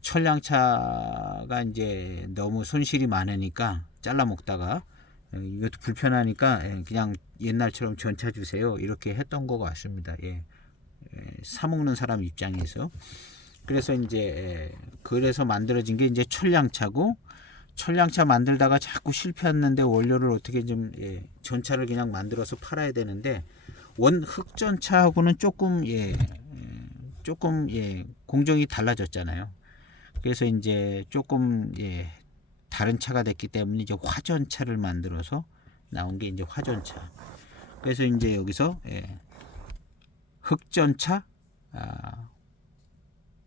천량차가 이제 너무 손실이 많으니까 잘라 먹다가 이것도 불편하니까 그냥 옛날처럼 전차 주세요 이렇게 했던 것 같습니다. 사 먹는 사람 입장에서. 그래서 이제 그래서 만들어진 게 이제 천량차고, 천량차 만들다가 자꾸 실패했는데 원료를 어떻게 좀 전차를 그냥 만들어서 팔아야 되는데, 원 흑전차하고는 조금 공정이 달라졌잖아요. 그래서 이제 조금 다른 차가 됐기 때문에 이제 화전차를 만들어서 나온 게 이제 화전차. 그래서 이제 여기서 흑전차,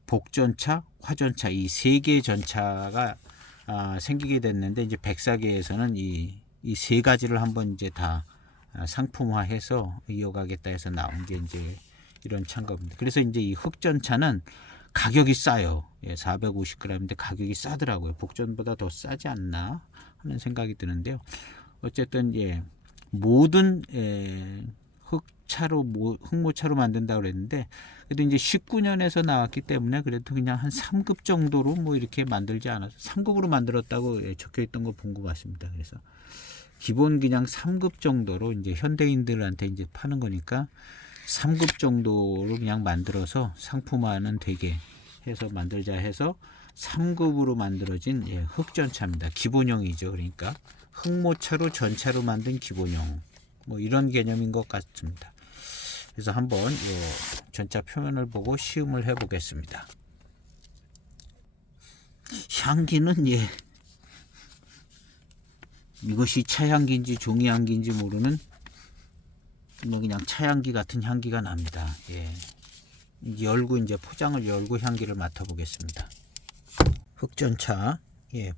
복전차, 화전차 이 세 개의 전차가 생기게 됐는데, 이제 백사계에서는 이 세 가지를 한번 이제 다 상품화해서 이어가겠다 해서 나온 게 이제 이런 차인 겁니다. 그래서 이제 이 흑전차는 가격이 싸요. 450g인데 가격이 싸더라고요. 복전보다 더 싸지 않나 하는 생각이 드는데요. 어쨌든 모든 흑모차로 만든다고 그랬는데, 그래도 이제 19년에서 나왔기 때문에 그래도 그냥 한 3급 정도로 뭐 이렇게 만들지 않아서 3급으로 만들었다고 적혀 있던 거 본 것 같습니다. 그래서 기본 그냥 3급 정도로 이제 현대인들한테 이제 파는 거니까 3급 정도로 그냥 만들어서 상품화는 되게 해서 만들자 해서 3급으로 만들어진 흑전차입니다. 기본형이죠. 그러니까 흑모차로 전차로 만든 기본형, 뭐 이런 개념인 것 같습니다. 그래서 한번 전차 표면을 보고 시음을 해 보겠습니다. 향기는 이것이 차향기인지 종이향기인지 모르는 그냥 차향기 같은 향기가 납니다. 열고 이제 포장을 열고 향기를 맡아 보겠습니다. 흑전차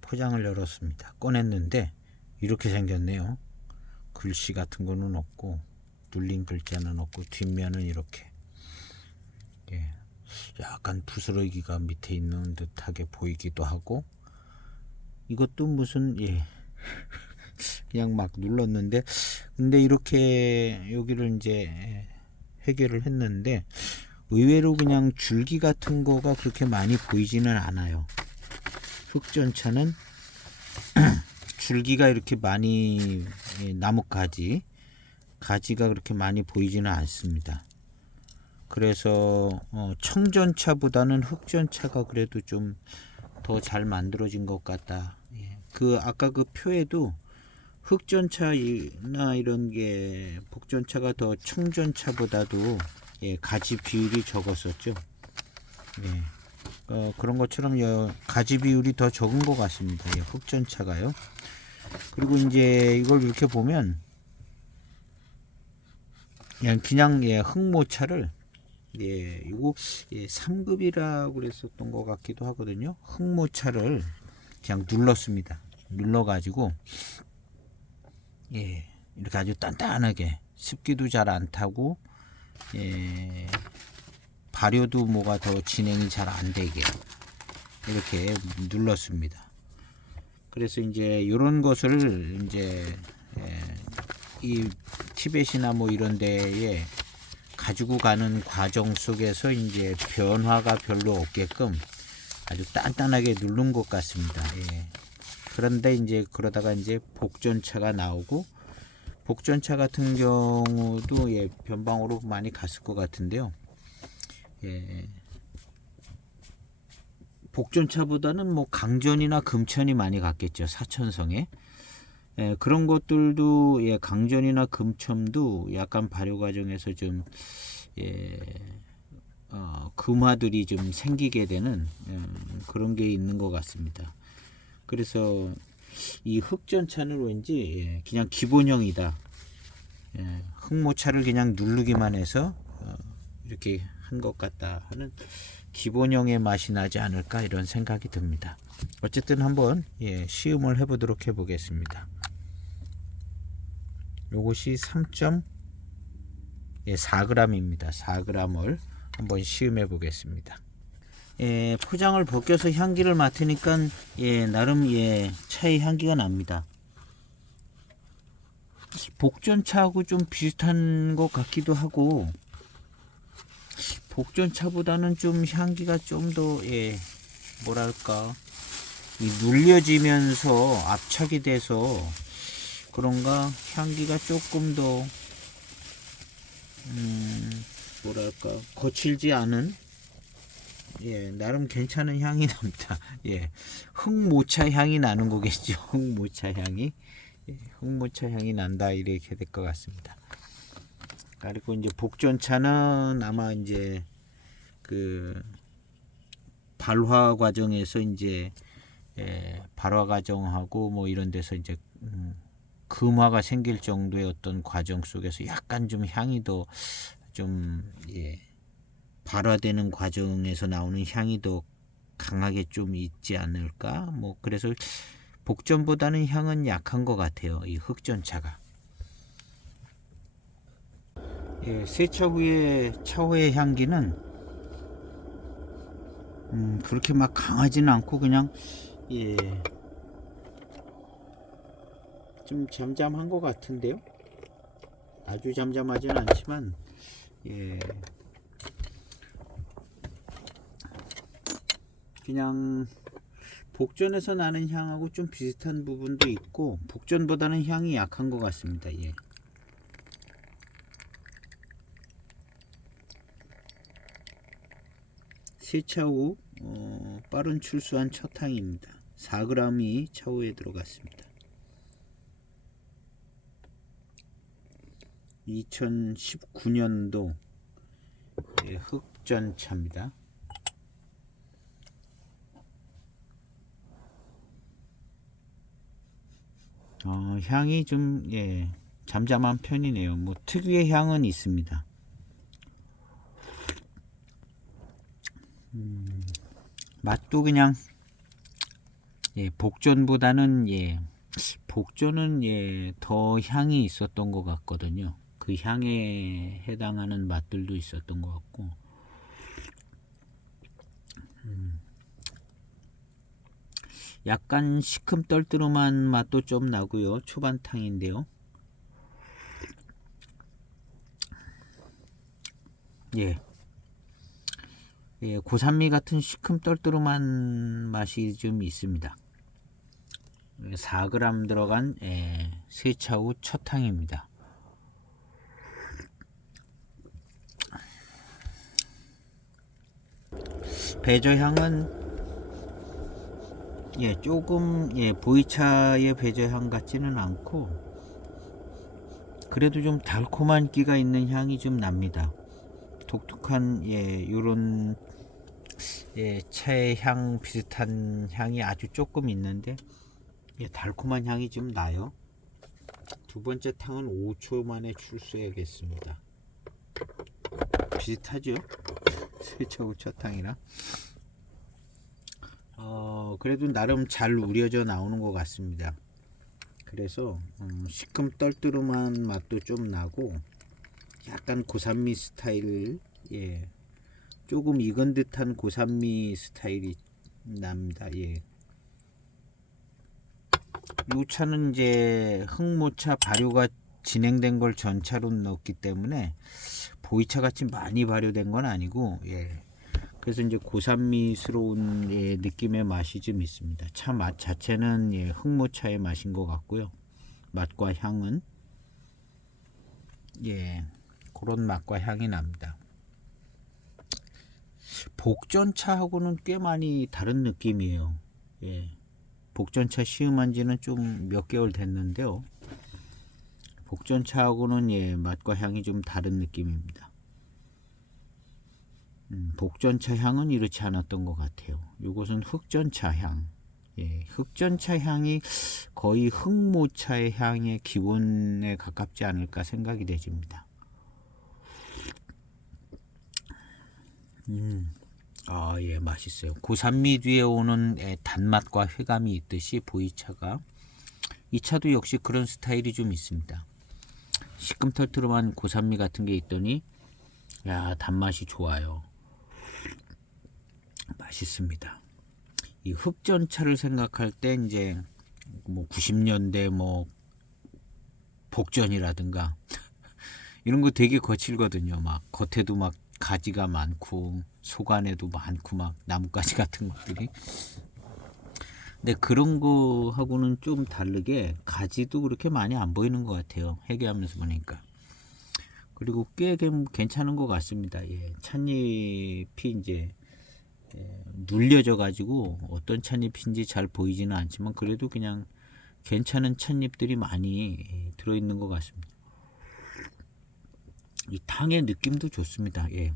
포장을 열었습니다. 꺼냈는데 이렇게 생겼네요. 글씨 같은 거는 없고 눌린 글자는 없고 뒷면은 이렇게 약간 부스러기가 밑에 있는 듯하게 보이기도 하고, 이것도 무슨 그냥 막 눌렀는데, 근데 이렇게 여기를 이제 해결을 했는데 의외로 그냥 줄기 같은 거가 그렇게 많이 보이지는 않아요. 흑전차는 줄기가 이렇게 많이 나무 가지가 그렇게 많이 보이지는 않습니다. 그래서 청전차보다는 흑전차가 그래도 좀 더 잘 만들어진 것 같다. 그 아까 그 표에도 흑전차나 이런 게 복전차가 더 청전차보다도 가지 비율이 적었었죠. 그런 것처럼 가지 비율이 더 적은 것 같습니다. 흑전차가요. 그리고 이제 이걸 이렇게 보면 그냥 흑모차를 이거 3급이라고 그랬었던 것 같기도 하거든요. 흑모차를 그냥 눌렀습니다. 눌러가지고 이렇게 아주 단단하게 습기도 잘 안 타고 발효도 뭐가 더 진행이 잘 안 되게 이렇게 눌렀습니다. 그래서 이제 이런 것을 이제 이 티벳이나 뭐 이런 데에 가지고 가는 과정 속에서 이제 변화가 별로 없게끔 아주 단단하게 누른 것 같습니다. 그런데 이제 그러다가 이제 복전차가 나오고, 복전차 같은 경우도 변방으로 많이 갔을 것 같은데요. 복전차보다는 뭐 강전이나 금천이 많이 갔겠죠. 사천성에. 그런 것들도 강전이나 금천도 약간 발효 과정에서 좀 금화들이 좀 생기게 되는 그런 게 있는 것 같습니다. 그래서 이 흑전차는 왠지 그냥 기본형이다. 흑모차를 그냥 누르기만 해서 이렇게 한 것 같다 하는 기본형의 맛이 나지 않을까 이런 생각이 듭니다. 어쨌든 한번 시음을 해보도록 해보겠습니다. 요것이 3.4g입니다. 4g을 한번 시음해 보겠습니다. 포장을 벗겨서 향기를 맡으니까 나름 차의 향기가 납니다. 복전차하고 좀 비슷한 것 같기도 하고, 복전차보다는 좀 향기가 좀 더 뭐랄까 눌려지면서 압착이 돼서 그런가 향기가 조금 더 뭐랄까 거칠지 않은 나름 괜찮은 향이 납니다. 흑모차 향이 나는 거겠죠. 흑모차 향이 흑모차 향이 난다 이렇게 될 것 같습니다. 그리고 이제 복전차는 아마 이제 그 발화 과정에서 이제 발화 과정하고 뭐 이런 데서 이제 금화가 생길 정도의 어떤 과정 속에서 약간 좀 향이 더 좀 발화되는 과정에서 나오는 향이 더 강하게 좀 있지 않을까? 뭐 그래서 복전보다는 향은 약한 것 같아요. 이 흑전차가. 세차 후에 차후의 향기는 그렇게 막 강하지는 않고 그냥 좀 잠잠한 것 같은데요. 아주 잠잠하지는 않지만 그냥 복전에서 나는 향하고 좀 비슷한 부분도 있고 복전보다는 향이 약한 것 같습니다. 세차 후 빠른 출수한 첫 향입니다. 4g이 차후에 들어갔습니다. 2019년도 흑전차입니다. 향이 좀 잠잠한 편이네요. 뭐 특유의 향은 있습니다. 맛도 그냥 복전보다는 복전은 더 향이 있었던 것 같거든요. 그 향에 해당하는 맛들도 있었던 것 같고 약간 시큼 떨뜨름한 맛도 좀 나고요. 초반탕인데요. 고산미 같은 시큼 떨뜨름한 맛이 좀 있습니다. 4g 들어간 세차 후 첫 향입니다. 배저향은 조금 보이차의 배저향 같지는 않고 그래도 좀 달콤한 끼가 있는 향이 좀 납니다. 독특한 요런 차의 향 비슷한 향이 아주 조금 있는데 달콤한 향이 좀 나요. 두 번째 탕은 5초 만에 출수해야겠습니다. 비슷하죠? 세차 후 첫 탕이랑 그래도 나름 잘 우려져 나오는 것 같습니다. 그래서 시큼 떨뜨름한 맛도 좀 나고 약간 고산미 스타일 조금 익은 듯한 고산미 스타일이 납니다. 이 차는 이제 흑모차 발효가 진행된 걸 전차로 넣었기 때문에 보이차 같이 많이 발효된 건 아니고 그래서 이제 고산미스러운 느낌의 맛이 좀 있습니다. 차 맛 자체는 흑모차의 맛인 것 같고요. 맛과 향은 그런 맛과 향이 납니다. 복전차하고는 꽤 많이 다른 느낌이에요. 복전차 시음한 지는 좀 몇 개월 됐는데요. 복전차하고는 맛과 향이 좀 다른 느낌입니다. 복전차 향은 이렇지 않았던 것 같아요. 이것은 흑전차 향. 예, 흑전차 향이 거의 흑모차의 향의 기본에 가깝지 않을까 생각이 되집니다. 예, 맛있어요. 고산미 뒤에 오는 단맛과 회감이 있듯이 보이차가, 이 차도 역시 그런 스타일이 좀 있습니다. 시큼털트름한 고산미 같은 게 있더니 야, 단맛이 좋아요. 맛있습니다. 이 흑전차를 생각할 때 이제 뭐 90년대 뭐 복전이라든가 이런 거 되게 거칠거든요. 막 겉에도 막 가지가 많고 속안에도 많고 막 나뭇가지 같은 것들이. 근데 그런 거하고는 좀 다르게 가지도 그렇게 많이 안 보이는 것 같아요. 해계하면서 보니까. 그리고 꽤 괜찮은 것 같습니다. 예, 찻잎이 이제 눌려져 가지고 어떤 찻잎인지 잘 보이지는 않지만 그래도 그냥 괜찮은 찻잎들이 많이 들어있는 것 같습니다. 이 탕의 느낌도 좋습니다. 예.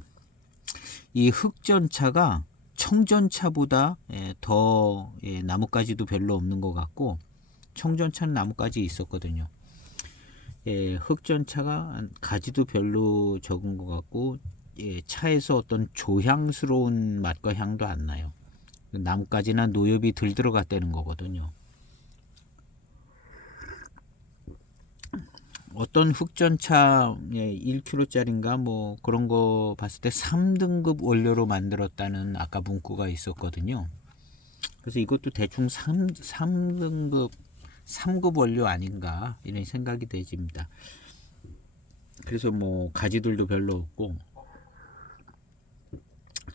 이 흑전차가 청전차보다 더 나뭇가지도 별로 없는 것 같고, 청전차는 나뭇가지 있었거든요. 흑전차가 가지도 별로 적은 것 같고, 차에서 어떤 조향스러운 맛과 향도 안 나요. 나뭇가지나 노엽이 덜 들어갔다는 거거든요. 어떤 흑전차 1kg짜리인가 뭐 그런 거 봤을 때 3등급 원료로 만들었다는 아까 문구가 있었거든요. 그래서 이것도 대충 3등급 3급 원료 아닌가 이런 생각이 되집니다. 그래서 뭐 가지들도 별로 없고,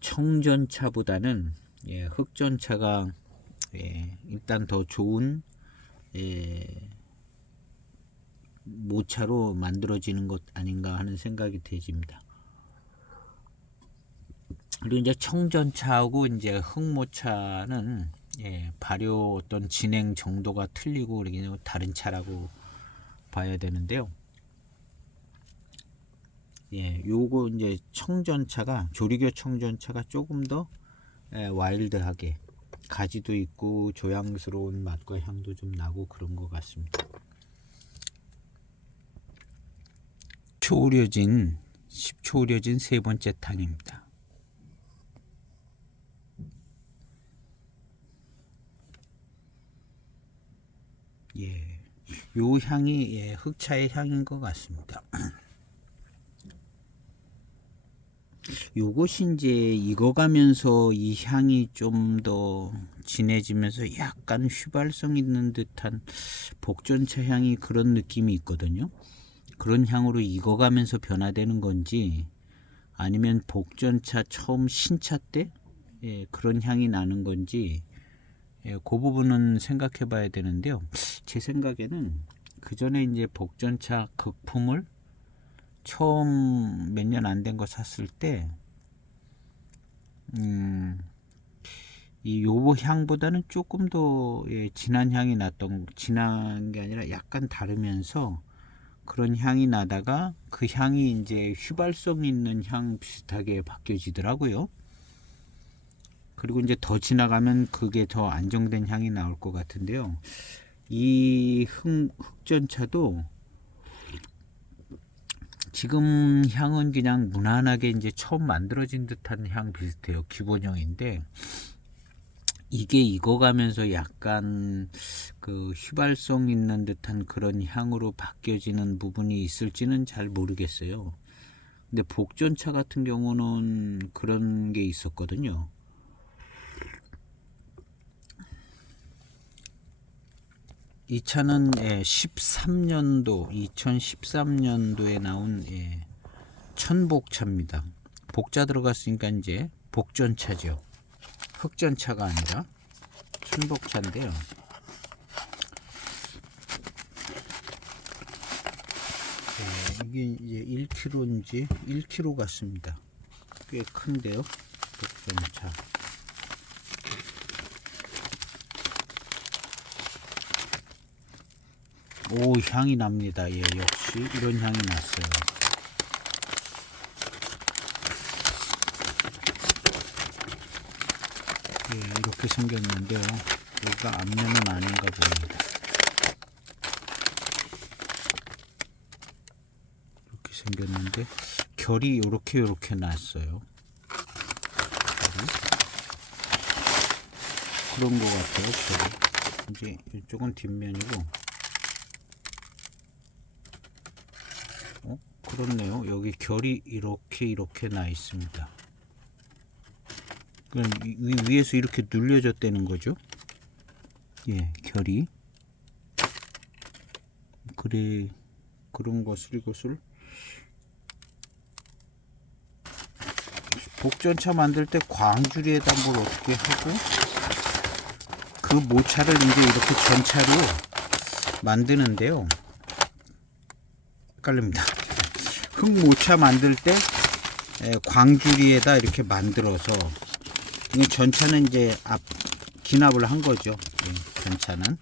청전차보다는 흑전차가 일단 더 좋은 모차로 만들어지는 것 아닌가 하는 생각이 되집니다. 그리고 이제 청전차하고 이제 흑모차는 발효 어떤 진행 정도가 틀리고 그러기는 다른 차라고 봐야 되는데요. 요거 이제 청전차가, 조리교 청전차가 조금 더 와일드하게 가지도 있고 조향스러운 맛과 향도 좀 나고 그런 것 같습니다. 초우려진 10초 우려진 세 번째 탕입니다. 요 향이 흑차의 향인 것 같습니다. 요것이 이제 익어가면서 이 향이 좀 더 진해지면서 약간 휘발성 있는 듯한 복전차 향이 그런 느낌이 있거든요. 그런 향으로 익어가면서 변화되는 건지 아니면 복전차 처음 신차 때 그런 향이 나는 건지 그 부분은 생각해 봐야 되는데요. 제 생각에는 그 전에 이제 복전차 극품을 처음 몇 년 안 된 거 샀을 때 이 요거 향보다는 조금 더 진한 향이 났던, 진한 게 아니라 약간 다르면서 그런 향이 나다가 그 향이 이제 휘발성 있는 향 비슷하게 바뀌어지더라고요. 그리고 이제 더 지나가면 그게 더 안정된 향이 나올 것 같은데요. 이 흑전차도 지금 향은 그냥 무난하게 이제 처음 만들어진 듯한 향 비슷해요. 기본형인데 이게 익어가면서 약간 그 휘발성 있는 듯한 그런 향으로 바뀌어지는 부분이 있을지는 잘 모르겠어요. 근데 복전차 같은 경우는 그런 게 있었거든요. 이 차는 2013년도에 나온 천복차입니다. 복자 들어갔으니까 이제 복전차죠. 흑전차가 아니라 천복차인데요. 이게 이제 1kg인지 1kg 같습니다. 꽤 큰데요. 복전차. 오, 향이 납니다. 역시 이런 향이 났어요. 이렇게 생겼는데요. 여기가 앞면은 아닌가 봅니다. 이렇게 생겼는데 결이 요렇게 났어요. 그런 것 같아요. 결이. 이제 이쪽은 뒷면이고, 그렇네요. 여기 결이 이렇게 나 있습니다. 그럼 위에서 이렇게 눌려졌다는 거죠. 예, 결이. 그래, 그런 것을 이것을 복전차 만들 때 광주리에다 뭘 어떻게 하고 그 모차를 이제 이렇게 전차로 만드는데요. 헷갈립니다. 흙모차 만들 때 광주리에다 이렇게 만들어서 이 전차는 이제 기납을 한 거죠. 전차는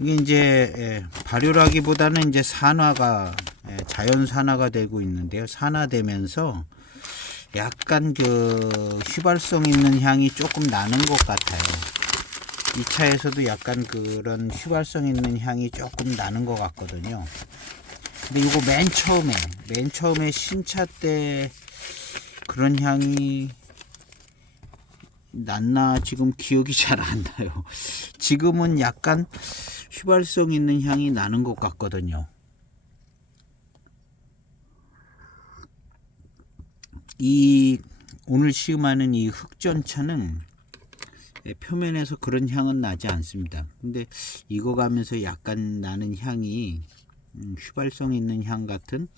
이게 이제 발효라기보다는 이제 산화가 자연 산화가 되고 있는데요. 산화되면서 약간 그 휘발성 있는 향이 조금 나는 것 같아요. 이 차에서도 약간 그런 휘발성 있는 향이 조금 나는 것 같거든요. 근데 이거 맨 처음에 신차 때 그런 향이 났나 지금 기억이 잘 안 나요. 지금은 약간 휘발성 있는 향이 나는 것 같거든요. 이 오늘 시음하는 이 흑전차는 표면에서 그런 향은 나지 않습니다. 근데 익어가면서 약간 나는 향이 휘발성 있는 향 같은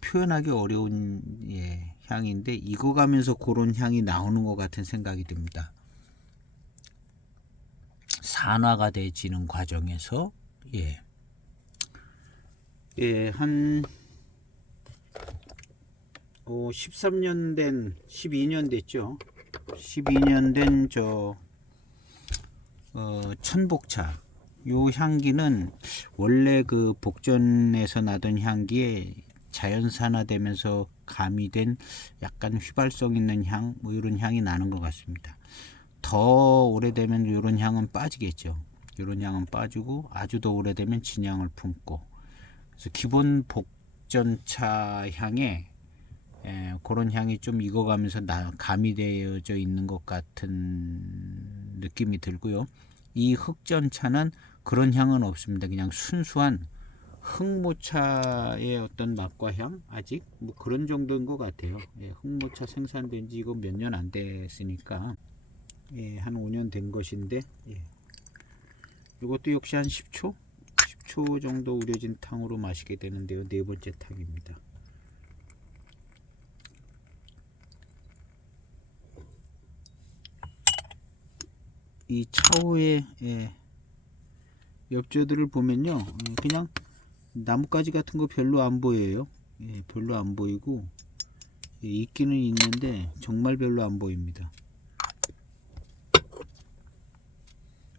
표현하기 어려운 향인데 익어가면서 그런 향이 나오는 것 같은 생각이 듭니다. 산화가 되지는 과정에서 한 13년 된 12년 됐죠. 12년 된 천복차 요 향기는 원래 그 복전에서 나던 향기에 자연산화되면서 가미된 약간 휘발성 있는 향, 뭐 이런 향이 나는 것 같습니다. 더 오래되면 이런 향은 빠지겠죠. 이런 향은 빠지고 아주 더 오래되면 진향을 품고, 그래서 기본 복전차 향에 그런 향이 좀 익어가면서 가미되어져 있는 것 같은 느낌이 들고요. 이 흑전차는 그런 향은 없습니다. 그냥 순수한 흑모차의 어떤 맛과 향, 아직 뭐 그런 정도인 것 같아요. 흑모차 생산된 지 이거 몇 년 안 됐으니까 한 5년 된 것인데 이것도 역시 한 10초 정도 우려진 탕으로 마시게 되는데요. 네 번째 탕입니다. 이 차후의 엽조들을 보면요, 그냥 나뭇가지 같은 거 별로 안 보여요. 별로 안 보이고 있기는 있는데 정말 별로 안 보입니다.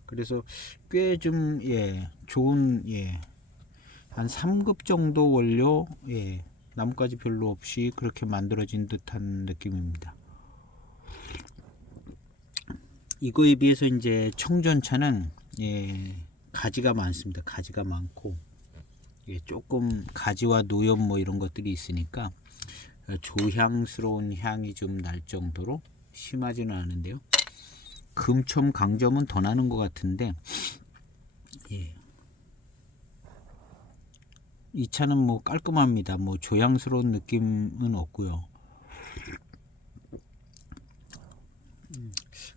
그래서 꽤 좀 좋은 한 3급 정도 원료 나뭇가지 별로 없이 그렇게 만들어진 듯한 느낌입니다. 이거에 비해서 이제 청전차는 가지가 많습니다. 가지가 많고 조금 가지와 노염 뭐 이런 것들이 있으니까 조향스러운 향이 좀 날 정도로 심하지는 않은데요. 금첨 강점은 더 나는 것 같은데 이 차는 뭐 깔끔합니다. 뭐 조향스러운 느낌은 없고요.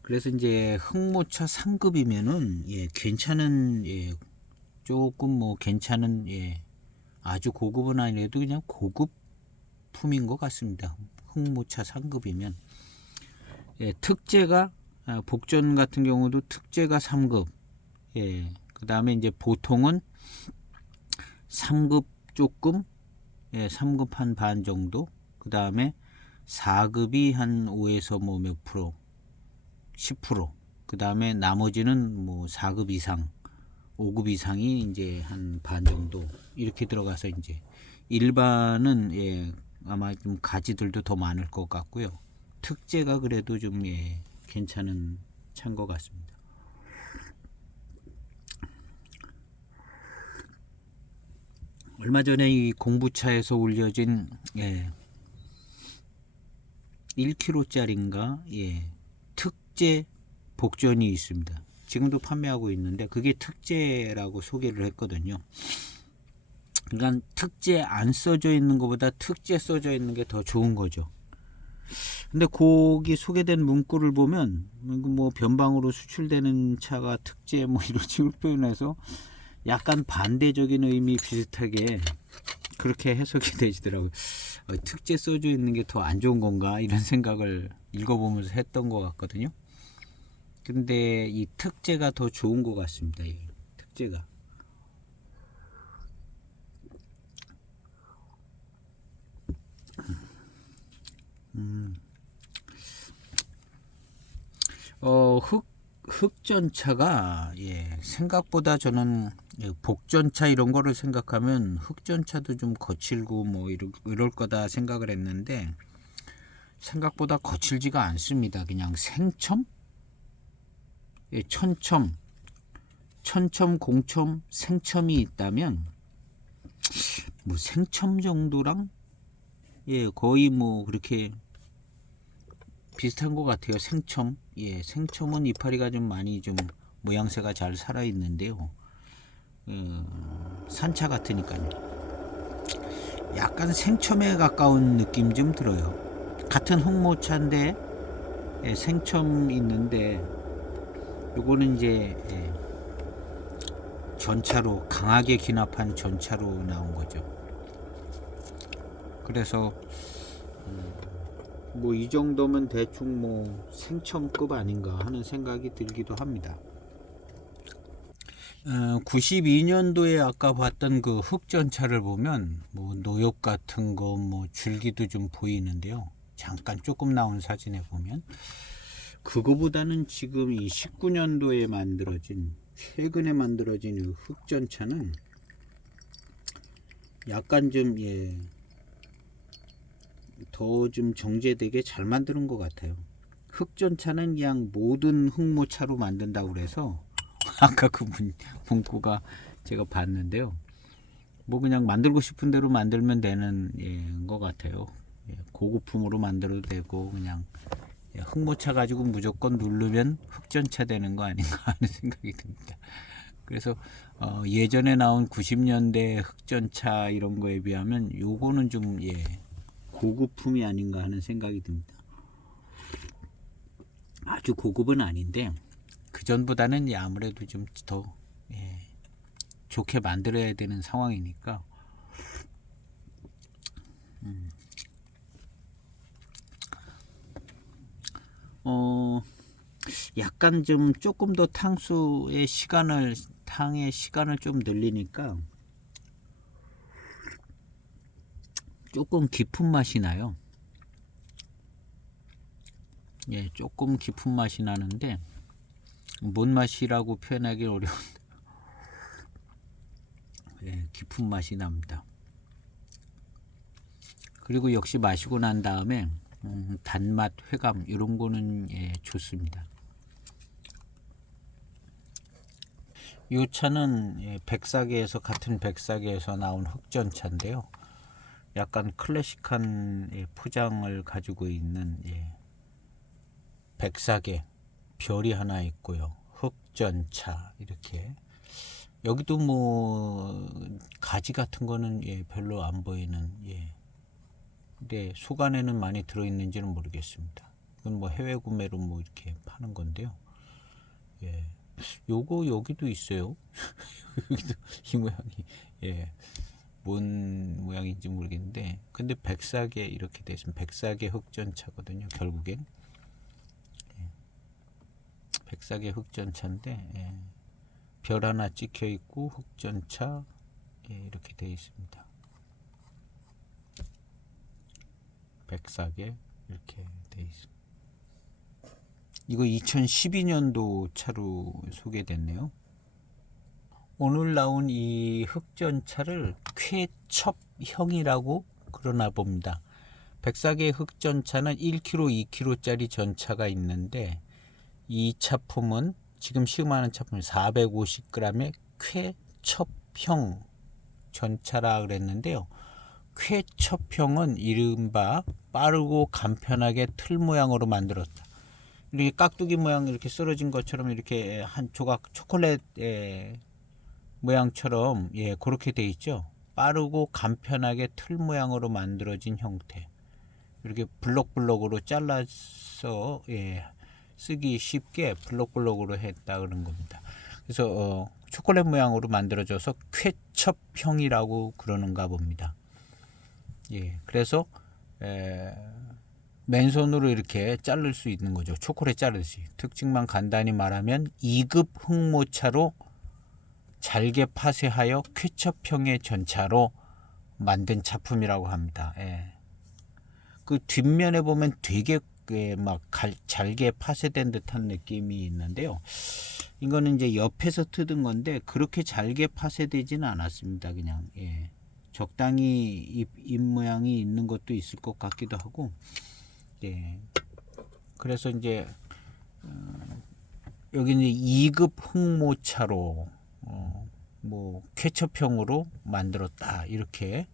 그래서 이제 흑모차 상급이면은 괜찮은 조금 뭐 괜찮은 아주 고급은 아니라도 그냥 고급품인 것 같습니다. 흑모차 상급이면 특제가 복전 같은 경우도 특제가 3급, 그 다음에 이제 보통은 3급 조금, 3급 한 반 정도, 그 다음에 4급이 한 5에서 뭐 몇 프로, 10%, 그 다음에 나머지는 뭐 4급 이상, 5급 이상이 이제 한 반 정도 이렇게 들어가서 이제 일반은 아마 좀 가지들도 더 많을 것 같고요. 특제가 그래도 좀 괜찮은 차인 것 같습니다. 얼마 전에 이 공부차에서 올려진 1kg짜리인가 특제 복전이 있습니다. 지금도 판매하고 있는데 그게 특제라고 소개를 했거든요. 그러니까 특제 안 써져 있는 것보다 특제 써져 있는 게 더 좋은 거죠. 근데 거기 소개된 문구를 보면 뭐 변방으로 수출되는 차가 특제 뭐 이런 식으로 표현해서 약간 반대적인 의미 비슷하게 그렇게 해석이 되시더라고요. 특제 써져 있는 게 더 안 좋은 건가 이런 생각을 읽어보면서 했던 것 같거든요. 근데 이 특제가 더 좋은 것 같습니다. 이 특제가. 흑전차가 생각보다 저는 복전차 이런 거를 생각하면 흑전차도 좀 거칠고 뭐 이럴 거다 생각을 했는데 생각보다 거칠지가 않습니다. 그냥 생첨, 천첨, 공첨, 생첨이 있다면 뭐 생첨 정도랑 거의 뭐 그렇게 비슷한 것 같아요. 생첨. 생첨은 이파리가 좀 많이 좀 모양새가 잘 살아 있는데요. 산차 같으니까요. 약간 생첨에 가까운 느낌 좀 들어요. 같은 흑모차인데 생첨 있는데 요거는 이제 전차로 강하게 기납한 전차로 나온 거죠. 그래서 뭐 이 정도면 대충 뭐 생첨급 아닌가 하는 생각이 들기도 합니다. 92년도에 아까 봤던 그 흑전차를 보면 뭐 노엽 같은 거 뭐 줄기도 좀 보이는데요. 잠깐 조금 나온 사진에 보면 그거보다는 지금 이 19년도에 만들어진 최근에 만들어진 흑전차는 약간 좀 더 좀 정제되게 잘 만드는 것 같아요. 흑전차는 그냥 모든 흑모차로 만든다고 그래서 아까 그 문구가 제가 봤는데요. 뭐 그냥 만들고 싶은 대로 만들면 되는 것 같아요. 고급품으로 만들어도 되고 그냥 흑모차 가지고 무조건 누르면 흑전차 되는 거 아닌가 하는 생각이 듭니다. 그래서 예전에 나온 90년대 흑전차 이런 거에 비하면 요거는 좀 고급품이 아닌가 하는 생각이 듭니다. 아주 고급은 아닌데 그 전보다는 아무래도 좀 더 좋게 만들어야 되는 상황이니까 약간 좀 조금 더 탕의 시간을 좀 늘리니까 조금 깊은 맛이 나요. 조금 깊은 맛이 나는데 뭔 맛이라고 표현하기 어려운데 깊은 맛이 납니다. 그리고 역시 마시고 난 다음에 단맛, 회감 이런 거는 좋습니다. 이 차는 같은 백사계에서 나온 흑전차인데요. 약간 클래식한 포장을 가지고 있는 백사계 별이 하나 있고요. 흑전차 이렇게 여기도 뭐 가지 같은 거는 별로 안 보이는 근데 속안에는 많이 들어있는지는 모르겠습니다. 이건 뭐 해외 구매로 뭐 이렇게 파는 건데요. 요거 여기도 있어요. 여기도 이 모양이 뭔 모양인지 모르겠는데 근데 백사계 이렇게 돼 있으면 백사계 흑전차거든요. 결국엔 백사계 흑전차인데 별 하나 찍혀 있고 흑전차 이렇게 돼 있습니다. 백사계 이렇게 돼 있습니다. 이거 2012년도 차로 소개됐네요. 오늘 나온 이 흑전차를 쾌첩형이라고 그러나 봅니다. 백사계 흑전차는 1kg, 2kg짜리 전차가 있는데 이 차품은 지금 시음하는 차품은 450g의 쾌첩형 전차라 그랬는데요. 쾌첩형은 이른바 빠르고 간편하게 틀 모양으로 만들었다. 이렇게 깍두기 모양 이렇게 썰어진 것처럼 이렇게 한 조각 초콜릿 모양처럼 그렇게 돼 있죠. 빠르고 간편하게 틀 모양으로 만들어진 형태. 이렇게 블록블록으로 잘라서 쓰기 쉽게 블록블록으로 했다 그런 겁니다. 그래서 초콜릿 모양으로 만들어져서 쾌첩형이라고 그러는가 봅니다. 그래서 맨손으로 이렇게 자를 수 있는 거죠. 초콜릿 자르듯이. 특징만 간단히 말하면 2급 흑모차로 잘게 파쇄하여 쾌첩형의 전차로 만든 작품이라고 합니다. 그 뒷면에 보면 되게 막 잘게 파쇄된 듯한 느낌이 있는데요. 이거는 이제 옆에서 뜯은 건데 그렇게 잘게 파쇄되지는 않았습니다. 그냥 적당히 입 모양이 있는 것도 있을 것 같기도 하고, 그래서 이제 여기 이제 2급 흑모차로 뭐 쾌첩형으로 만들었다 이렇게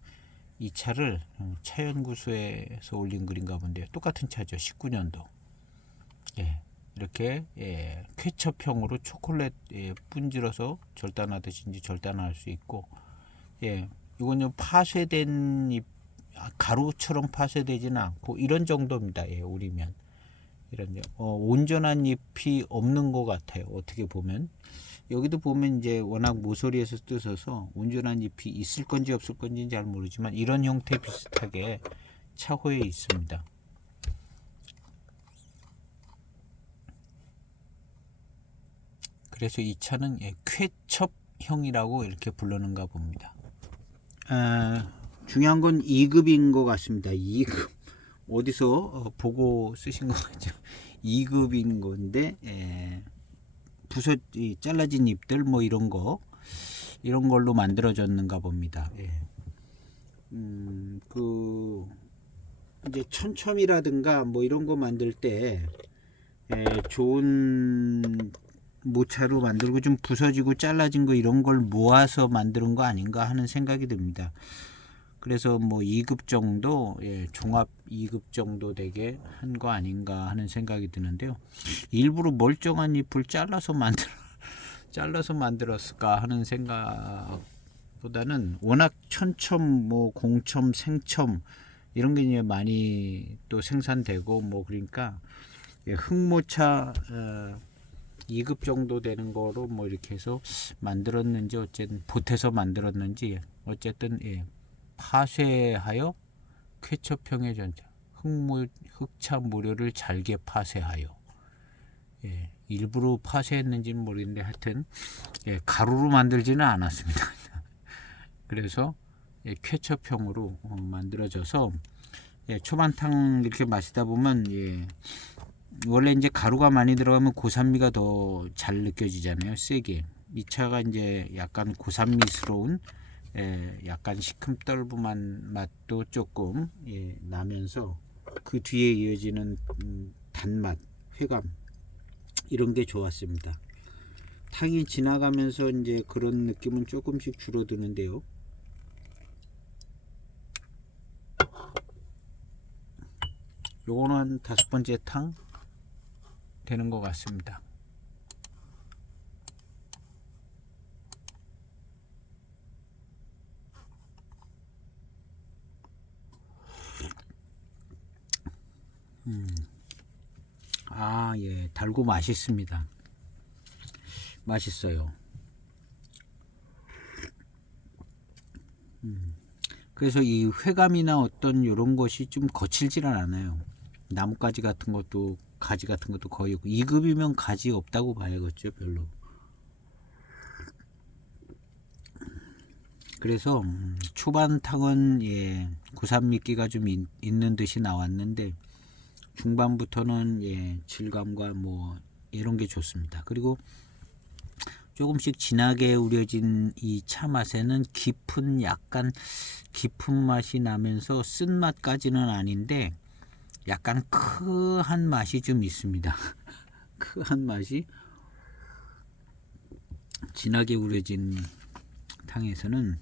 이 차를 차연구소에서 올린 글인가 본데요. 똑같은 차죠. 19년도. 이렇게 쾌첩형으로 초콜릿 분질러서 절단하듯이 이제 절단할 수 있고, 이건 파쇄된 잎, 가루처럼 파쇄되지는 않고 이런 정도입니다. 우리면 이런 온전한 잎이 없는 것 같아요. 어떻게 보면 여기도 보면 이제 워낙 모서리에서 뜯어서 온전한 잎이 있을 건지 없을 건지는 잘 모르지만 이런 형태 비슷하게 차후에 있습니다. 그래서 이 차는 쾌첩형이라고 이렇게 부르는가 봅니다. 중요한 건 2급인 것 같습니다. 2급 어디서 보고 쓰신 것 같죠. 2급인 건데 잘라진 잎들 뭐 이런 걸로 만들어졌는가 봅니다. 그 이제 천첨이라든가 뭐 이런 거 만들 때 좋은 모차로 만들고 좀 부서지고 잘라진 거 이런 걸 모아서 만드는 거 아닌가 하는 생각이 듭니다. 그래서 뭐 2급 정도, 종합 2급 정도 되게 한 거 아닌가 하는 생각이 드는데요. 일부러 멀쩡한 잎을 잘라서 만들었을까 하는 생각보다는 워낙 천첨, 뭐 공첨, 생첨 이런 게 이제 많이 또 생산되고 뭐 그러니까 흑모차 2급 정도 되는 거로 뭐 이렇게 해서 만들었는지 어쨌든 보태서 만들었는지 어쨌든 파쇄하여 쾌첩형의 전차 흑차 모료를 잘게 파쇄하여 일부러 파쇄했는지는 모르겠는데 하여튼 가루로 만들지는 않았습니다. 그래서 쾌첩형으로 만들어져서 초반탕 이렇게 마시다 보면 원래 이제 가루가 많이 들어가면 고산미가 더 잘 느껴지잖아요. 세게. 이 차가 이제 약간 고산미스러운 약간 시큼떨부만 맛도 조금 나면서 그 뒤에 이어지는 단맛, 회감 이런 게 좋았습니다. 탕이 지나가면서 이제 그런 느낌은 조금씩 줄어드는데요. 요거는 한 5번째 탕 되는 것 같습니다. 달고 맛있습니다. 맛있어요. 그래서 이 회감이나 어떤 이런 것이 좀 거칠지는 않아요. 나뭇가지 같은 것도 가지 같은 것도 거의 없고 2급이면 가지 없다고 봐야겠죠. 별로. 그래서 초반탕은 고산미끼가 좀 있는 듯이 나왔는데 중반부터는 질감과 뭐 이런 게 좋습니다. 그리고 조금씩 진하게 우려진 이 차 맛에는 약간 깊은 맛이 나면서 쓴맛까지는 아닌데 약간 크한 맛이 좀 있습니다. 크한 맛이 진하게 우려진 탕에서는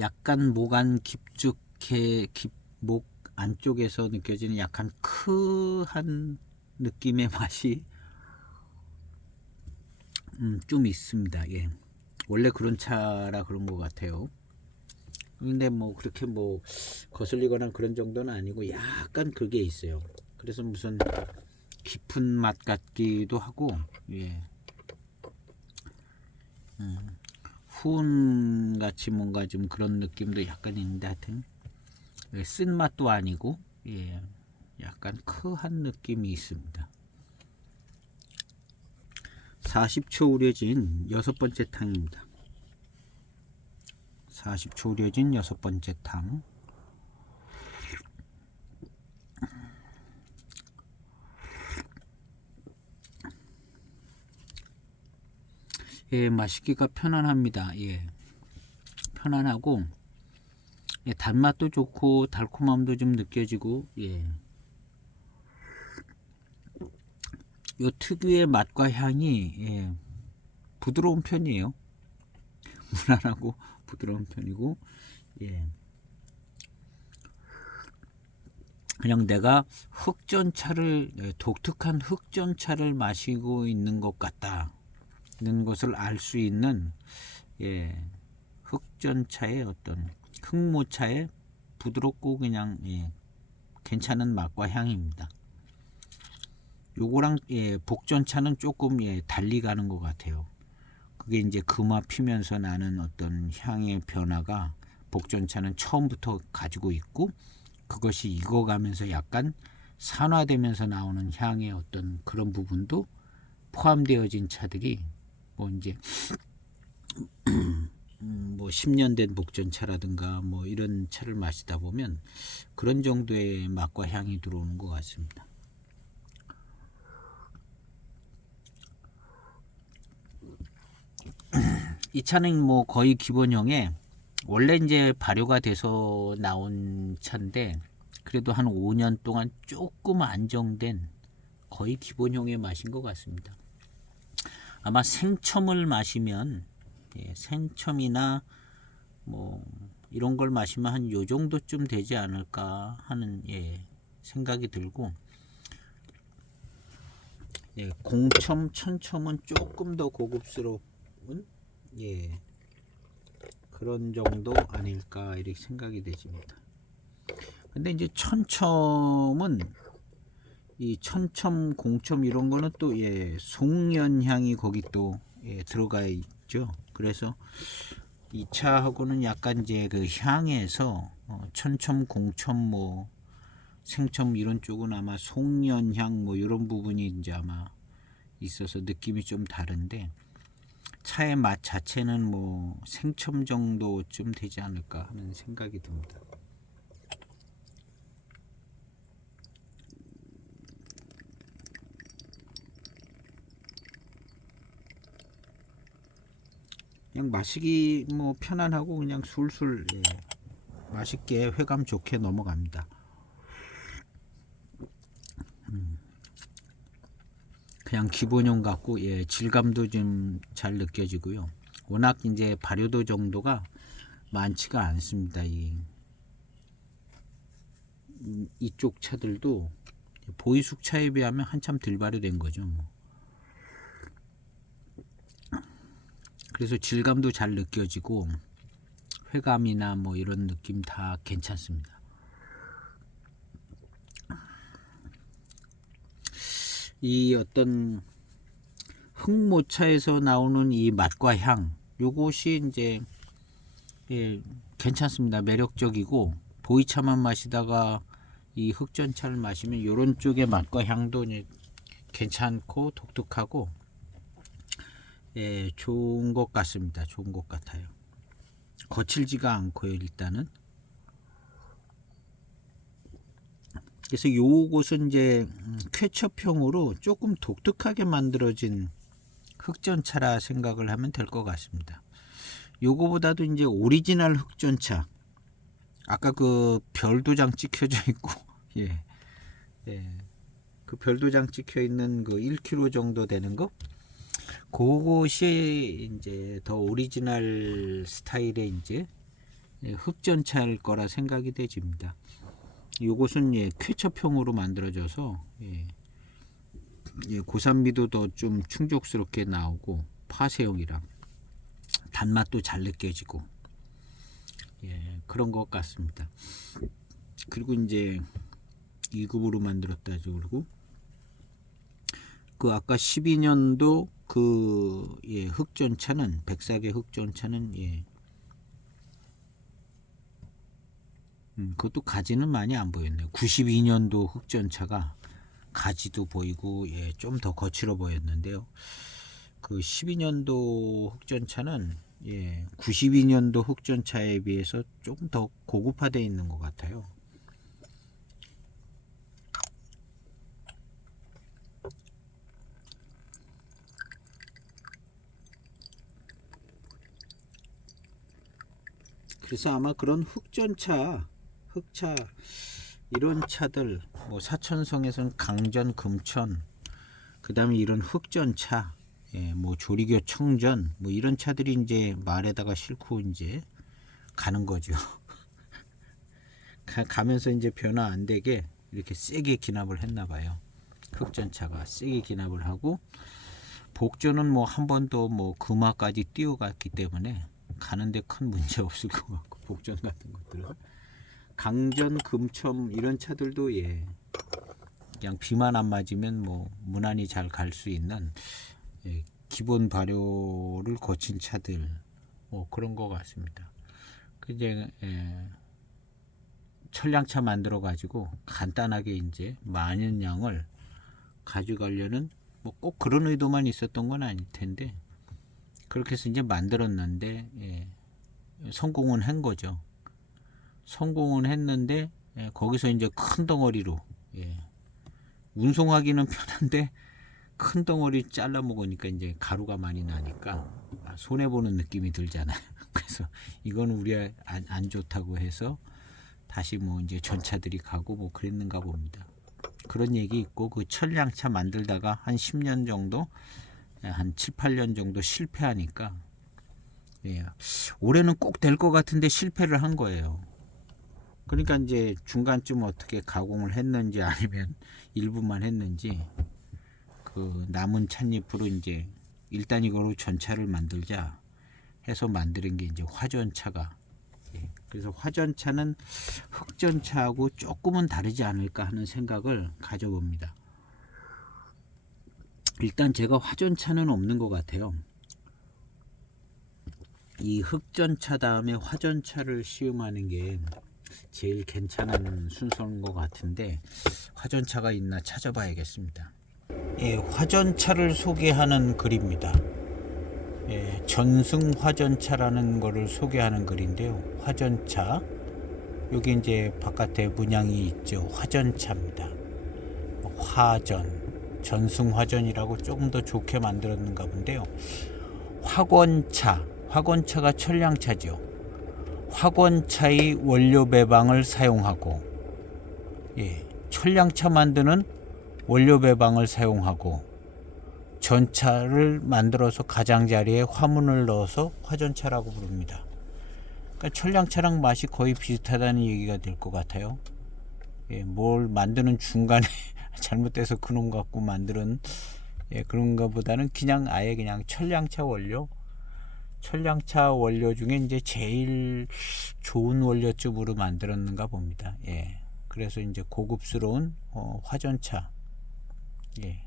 약간 목 안 깊숙해 목 안쪽에서 느껴지는 약간 크한 느낌의 맛이 좀 있습니다. 예. 원래 그런 차라 그런 것 같아요. 근데 뭐 그렇게 뭐 거슬리거나 그런 정도는 아니고 약간 그게 있어요. 그래서 무슨 깊은 맛 같기도 하고, 예. 후운 같이 뭔가 좀 그런 느낌도 약간 있는데 하여튼 쓴 맛도 아니고, 예. 약간 크한 느낌이 있습니다. 40초 우려진 6번째 탕입니다. 40초 우려진 6번째 탕. 예, 마시기가 편안합니다. 예. 편안하고, 예, 단맛도 좋고 달콤함도 좀 느껴지고, 예. 요 특유의 맛과 향이, 예, 부드러운 편이에요. 무난하고 부드러운 편이고, 예. 그냥 내가 독특한 흑전차를 마시고 있는 것 같다는 것을 알 수 있는, 예, 흑전차의 어떤 흑모차의 부드럽고 그냥, 예, 괜찮은 맛과 향입니다. 요거랑, 예, 복전차는 조금, 예, 달리 가는 것 같아요. 그게 이제 금화 피면서 나는 어떤 향의 변화가 복전차는 처음부터 가지고 있고, 그것이 익어가면서 약간 산화되면서 나오는 향의 어떤 그런 부분도 포함되어진 차들이 뭐 이제 뭐 10년 된 복전차라든가 뭐 이런 차를 마시다 보면 그런 정도의 맛과 향이 들어오는 것 같습니다. 이 차는 뭐 거의 기본형에 원래 이제 발효가 돼서 나온 차인데 그래도 한 5년 동안 조금 안정된 거의 기본형의 맛인 것 같습니다. 아마 생첨을 마시면, 예, 생첨이나 뭐 이런 걸 마시면 한 요 정도쯤 되지 않을까 하는, 예, 생각이 들고, 예, 공첨, 천첨은 조금 더 고급스러운, 예, 그런 정도 아닐까 이렇게 생각이 되집니다. 근데 이제 천첨은 이 천첨, 공첨 이런 거는 또, 예, 송년향이 거기 또, 예, 들어가 있죠. 그래서 이 차하고는 약간 이제 그 향에서 천첨, 공첨, 뭐 생첨 이런 쪽은 아마 송년향 뭐 이런 부분이 이제 아마 있어서 느낌이 좀 다른데 차의 맛 자체는 뭐 생첨 정도쯤 되지 않을까 하는 생각이 듭니다. 그냥 마시기 뭐 편안하고 그냥 술술, 예, 맛있게 회감 좋게 넘어갑니다. 그냥 기본형 같고, 예, 질감도 좀 잘 느껴지고요. 워낙 이제 발효도 정도가 많지가 않습니다. 이쪽 차들도 보이숙 차에 비하면 한참 덜 발효된 거죠. 뭐. 그래서 질감도 잘 느껴지고 회감이나 뭐 이런 느낌 다 괜찮습니다. 이 어떤 흑모차에서 나오는 이 맛과 향, 요것이 이제, 예, 괜찮습니다. 매력적이고 보이차만 마시다가 이 흑전차를 마시면 이런 쪽의 맛과 향도 괜찮고 독특하고, 예, 좋은 것 같습니다. 좋은 것 같아요. 거칠지가 않고요, 일단은. 그래서 요것은 이제 쾌첩형으로 조금 독특하게 만들어진 흑전차라 생각을 하면 될 것 같습니다. 요거보다도 이제 오리지널 흑전차, 아까 그 별도장 찍혀져 있고 예, 예, 그 별도장 찍혀 있는 그 1kg 정도 되는 거, 그것이 이제 더 오리지널 스타일의 이제 흑전차일 거라 생각이 되집니다. 요것은 예, 쾌첩형으로 만들어져서 예, 예, 고산미도 더 좀 충족스럽게 나오고 파쇄형이랑 단맛도 잘 느껴지고 예, 그런 것 같습니다. 그리고 이제 2급으로 만들었다. 그리고 그 아까 12년도 그 예, 흑전차는, 백사계 흑전차는 예, 그것도 가지는 많이 안 보였네요. 92년도 흑전차가 가지도 보이고 예, 좀 더 거칠어 보였는데요. 그 12년도 흑전차는 예, 92년도 흑전차에 비해서 조금 더 고급화되어 있는 것 같아요. 그래서 아마 그런 흑전차, 흑차 이런 차들, 뭐 사천성에서는 강전, 금천, 그 다음에 이런 흑전차, 예, 뭐 조리교 청전, 뭐 이런 차들이 이제 말에다가 싣고 이제 가는 거죠. 가면서 이제 변화 안 되게 이렇게 세게 기납을 했나 봐요. 흑전차가 세게 기납을 하고, 복전은 뭐 한 번도 뭐 금화까지 뛰어갔기 때문에 가는데 큰 문제 없을 것 같고, 복전 같은 것들은 강전, 금첨 이런 차들도 예, 그냥 비만 안 맞으면 뭐 무난히 잘 갈 수 있는 예, 기본 발효를 거친 차들, 뭐 그런 것 같습니다. 이제 예, 철량차 만들어 가지고 간단하게 이제 많은 양을 가져가려는 뭐 꼭 그런 의도만 있었던 건 아닐 텐데, 그렇게 해서 이제 만들었는데 예, 성공은 한 거죠. 성공은 했는데 예, 거기서 이제 큰 덩어리로 예, 운송하기는 편한데 큰 덩어리 잘라 먹으니까 이제 가루가 많이 나니까 손해 보는 느낌이 들잖아요. 그래서 이건 우리 안 좋다고 해서 다시 뭐 이제 전차들이 가고 뭐 그랬는가 봅니다. 그런 얘기 있고, 그 철량차 만들다가 한 10년 정도, 한 7, 8년 정도 실패하니까 예, 올해는 꼭 될 것 같은데 실패를 한 거예요. 그러니까 이제 중간쯤 어떻게 가공을 했는지 아니면 일부만 했는지 그 남은 찻잎으로 이제 일단 이거로 전차를 만들자 해서 만드는 게 이제 화전차가, 예, 그래서 화전차는 흑전차하고 조금은 다르지 않을까 하는 생각을 가져봅니다. 일단 제가 화전차는 없는 것 같아요. 이 흑전차 다음에 화전차를 시음하는 게 제일 괜찮은 순서인 것 같은데, 화전차가 있나 찾아봐야겠습니다. 예, 화전차를 소개하는 글입니다. 예, 전승 화전차라는 거를 소개하는 글인데요. 화전차, 여기 이제 바깥에 문양이 있죠. 화전차입니다. 화전, 전승 화전이라고 조금 더 좋게 만들었는가 본데요. 화권차, 화권차가 철량차죠. 화권차의 원료 배방을 사용하고, 예, 철량차 만드는 원료 배방을 사용하고, 전차를 만들어서 가장자리에 화문을 넣어서 화전차라고 부릅니다. 그러니까 철량차랑 맛이 거의 비슷하다는 얘기가 될 것 같아요. 예, 뭘 만드는 중간에 잘못돼서 그놈 갖고 만드는 예, 그런가 보다는 그냥 아예 그냥 철량차 원료, 철량차 원료 중에 이제 제일 좋은 원료쯤으로 만들었는가 봅니다. 예, 그래서 이제 고급스러운 화전차, 예,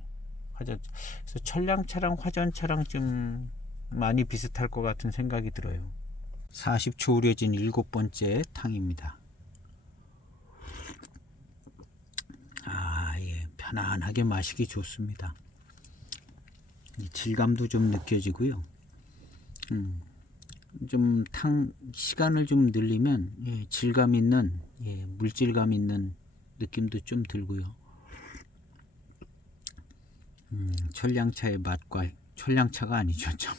화전차. 그래서 철량차랑 화전차랑 좀 많이 비슷할 것 같은 생각이 들어요. 40초 우려진 7번째 탕입니다. 예, 편안하게 마시기 좋습니다. 질감도 좀 느껴지고요. 좀 탕 시간을 좀 늘리면 예, 질감 있는, 예, 물질감 있는 느낌도 좀 들고요. 철량차의 맛과 철량차가 아니죠. 좀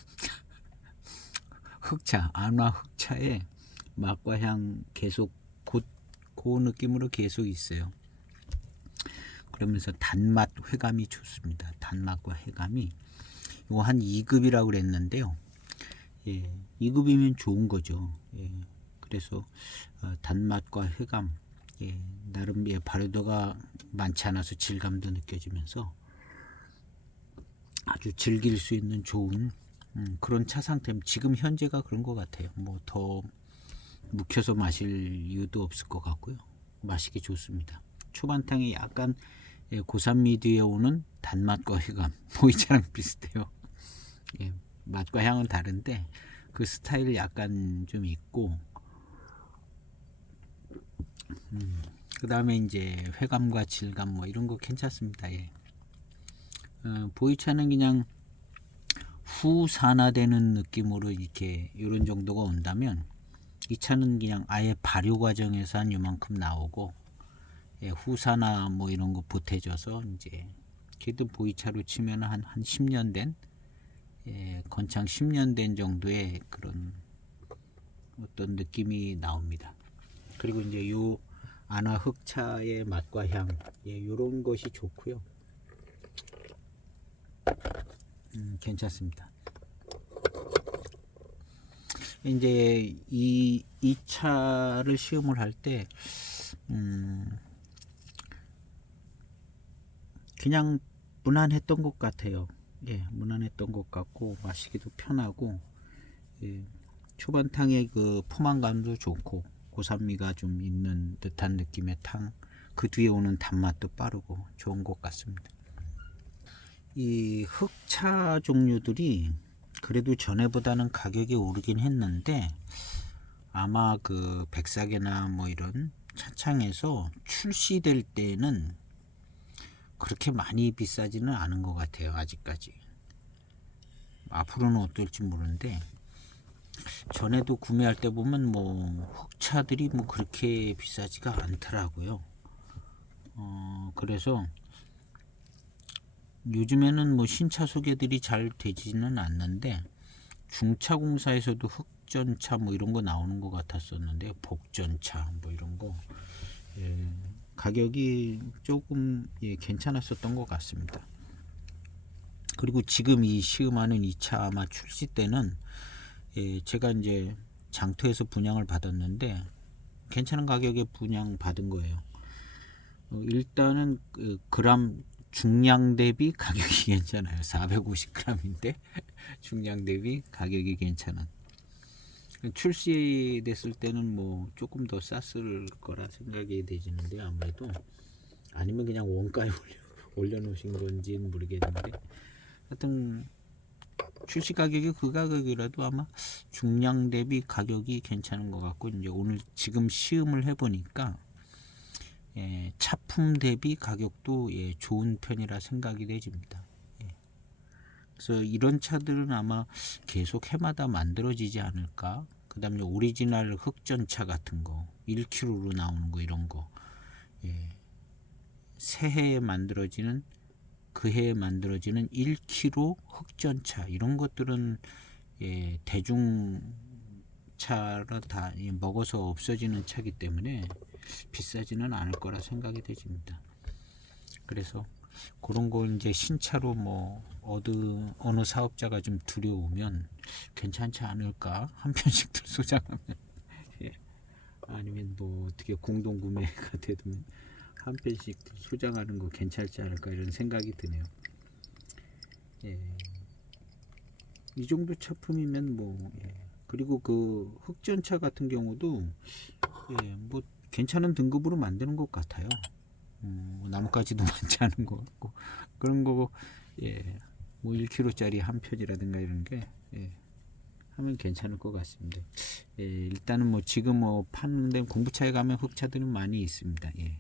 흑차, 안화 흑차의 맛과 향 계속 그 느낌으로 계속 있어요. 그러면서 단맛 회감이 좋습니다. 단맛과 회감이 이거 한 2급이라고 그랬는데요. 예, 2급이면 좋은 거죠. 예, 그래서 단맛과 회감, 예, 나름 발효도가 많지 않아서 질감도 느껴지면서 아주 즐길 수 있는 좋은 그런 차 상태. 지금 현재가 그런 것 같아요. 뭐 더 묵혀서 마실 이유도 없을 것 같고요. 마시기 좋습니다. 초반탕이 약간 고산미 뒤에 오는 단맛과 회감, 보이차랑 비슷해요. 예, 맛과 향은 다른데 그 스타일 약간 좀 있고, 그 다음에 이제 회감과 질감 뭐 이런 거 괜찮습니다. 예. 보이차는 그냥 후산화되는 느낌으로 이렇게 이런 정도가 온다면, 이 차는 그냥 아예 발효 과정에서 한 요만큼 나오고, 예, 후산화 뭐 이런 거 보태져서 이제 걔도 보이차로 치면 한 10년 된, 예, 건창 10년 된 정도의 그런 어떤 느낌이 나옵니다. 그리고 이제 요 안화 흑차의 맛과 향, 예, 요런 것이 좋고요. 괜찮습니다. 이제 이 차를 시음을 할 때 그냥 무난했던 것 같아요. 예, 무난했던 것 같고 마시기도 편하고, 예, 초반탕의 그 포만감도 좋고 고산미가 좀 있는 듯한 느낌의 탕, 그 뒤에 오는 단맛도 빠르고 좋은 것 같습니다. 이 흑차 종류들이 그래도 전에보다는 가격이 오르긴 했는데, 아마 그 백사계나 뭐 이런 차창에서 출시될 때는 그렇게 많이 비싸지는 않은 것 같아요. 아직까지. 앞으로는 어떨지 모르는데, 전에도 구매할 때 보면 뭐 흑차들이 뭐 그렇게 비싸지가 않더라고요. 그래서 요즘에는 뭐 신차 소개들이 잘 되지는 않는데, 중차공사에서도 흑전차 뭐 이런 거 나오는 것 같았었는데, 복전차 뭐 이런 거, 예, 가격이 조금, 예, 괜찮았었던 것 같습니다. 그리고 지금 이 시음하는 이 차 아마 출시 때는, 예, 제가 이제 장터에서 분양을 받았는데 괜찮은 가격에 분양 받은 거예요. 일단은 그 그람 중량 대비 가격이 괜찮아요. 450g인데 중량 대비 가격이 괜찮은. 출시됐을 때는 뭐 조금 더 쌌을 거라 생각이 되지는데, 아무래도 아니면 그냥 원가에 올려놓으신 건지는 모르겠는데, 하여튼 출시 가격이 그 가격이라도 아마 중량 대비 가격이 괜찮은 것 같고, 이제 오늘 지금 시음을 해보니까, 예, 차품 대비 가격도, 예, 좋은 편이라 생각이 되집니다. 예. 그래서 이런 차들은 아마 계속 해마다 만들어지지 않을까. 그 다음에 오리지널 흑전차 같은 거 1kg로 나오는 거 이런 거, 예, 새해에 만들어지는, 그 해에 만들어지는 1kg 흑전차 이런 것들은, 예, 대중차로 다 먹어서 없어지는 차기 때문에 비싸지는 않을 거라 생각이 되집니다. 그래서 그런 거 이제 신차로 뭐 어느 사업자가 좀 들여오면 괜찮지 않을까, 한 편씩들 소장하면. 예. 아니면 뭐 어떻게 공동 구매가 되면 한 편씩 소장하는 거 괜찮지 않을까 이런 생각이 드네요. 예. 이 정도 차품이면 뭐, 예. 그리고 그 흑전차 같은 경우도, 예, 뭐 괜찮은 등급으로 만드는 것 같아요. 나뭇가지도 많지 않은 것 같고 그런 거고, 예, 뭐 1kg짜리 한 편이라든가 이런 게, 예, 하면 괜찮을 것 같습니다. 예, 일단은 뭐 지금 뭐 파는데 공부차에 가면 흑차들은 많이 있습니다. 예,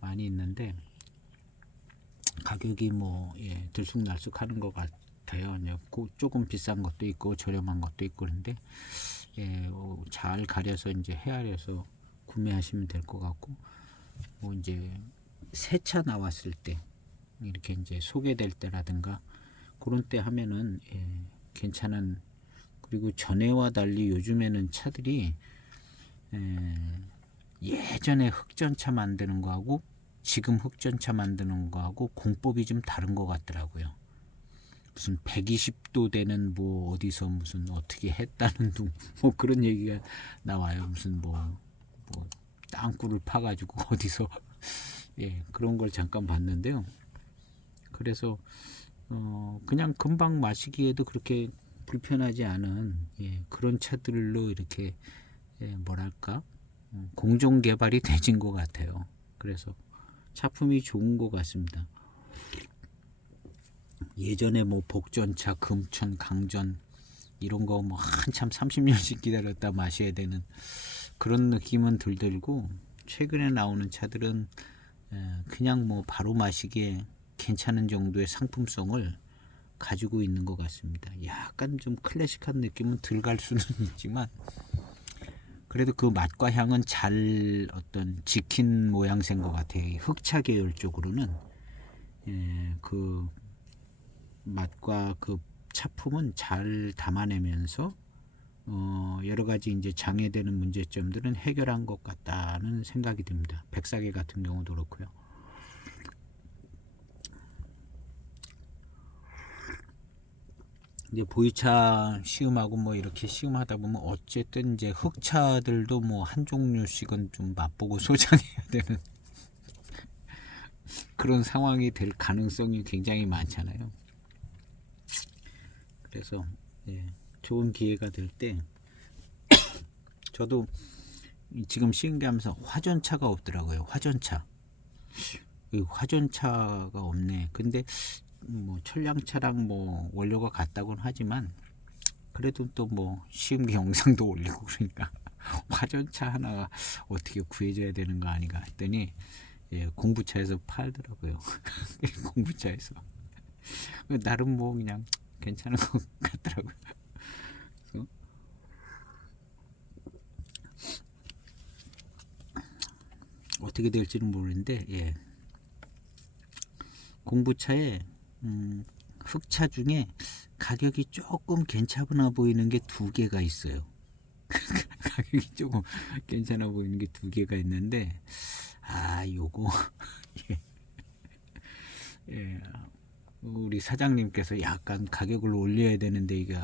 많이 있는데 가격이 뭐, 예, 들쑥날쑥하는 것 같아요. 조금 비싼 것도 있고 저렴한 것도 있고 그런데, 예, 잘 가려서 이제 헤아려서 구매하시면 될 것 같고, 뭐 이제 새 차 나왔을 때 이렇게 이제 소개될 때라든가 그런 때 하면은 괜찮은. 그리고 전에와 달리 요즘에는 차들이 예전에 흑전차 만드는 거하고 지금 흑전차 만드는 거하고 공법이 좀 다른 것 같더라고요. 무슨 120도 되는 뭐 어디서 무슨 어떻게 했다는 뭐 그런 얘기가 나와요. 무슨 뭐 땅굴을 파가지고 어디서 그런 걸 잠깐 봤는데요. 그래서 그냥 금방 마시기에도 그렇게 불편하지 않은 그런 차들로 이렇게 뭐랄까 공정 개발이 되진 것 같아요. 그래서 차품이 좋은 것 같습니다. 예전에 뭐 복전차, 금천, 강전 이런 거 뭐 한참 30년씩 기다렸다 마셔야 되는 그런 느낌은 덜 들고, 최근에 나오는 차들은 그냥 뭐 바로 마시기에 괜찮은 정도의 상품성을 가지고 있는 것 같습니다. 약간 좀 클래식한 느낌은 덜 갈 수는 있지만 그래도 그 맛과 향은 잘 어떤 지킨 모양새인 것 같아요. 흑차 계열 쪽으로는 그 맛과 그 차품은 잘 담아내면서 여러 가지 이제 장애되는 문제점들은 해결한 것 같다는 생각이 듭니다. 백사계 같은 경우도 그렇고요. 이제 보이차 시음하고 뭐 이렇게 시음하다 보면 어쨌든 이제 흑차들도 뭐 한 종류씩은 좀 맛보고 소장해야 되는 그런 상황이 될 가능성이 굉장히 많잖아요. 그래서 좋은 기회가 될 때 저도 지금 시음하면서 화전차가 없더라고요. 화전차가 없네. 근데 뭐 철량차랑 뭐 원료가 같다고는 하지만 그래도 또 뭐 시음기 영상도 올리고 그러니까 화전차 하나가 어떻게 구해줘야 되는 거 아닌가 했더니 공부차에서 팔더라고요. 공부차에서 나름 뭐 그냥 괜찮은 것 같더라고요. 그래서 어떻게 될지는 모르는데 공부차에 흑차 중에 가격이 조금 괜찮아 보이는 게 두 개가 있어요. 가격이 조금 괜찮아 보이는 게 두 개가 있는데 요거 우리 사장님께서 약간 가격을 올려야 되는데 이게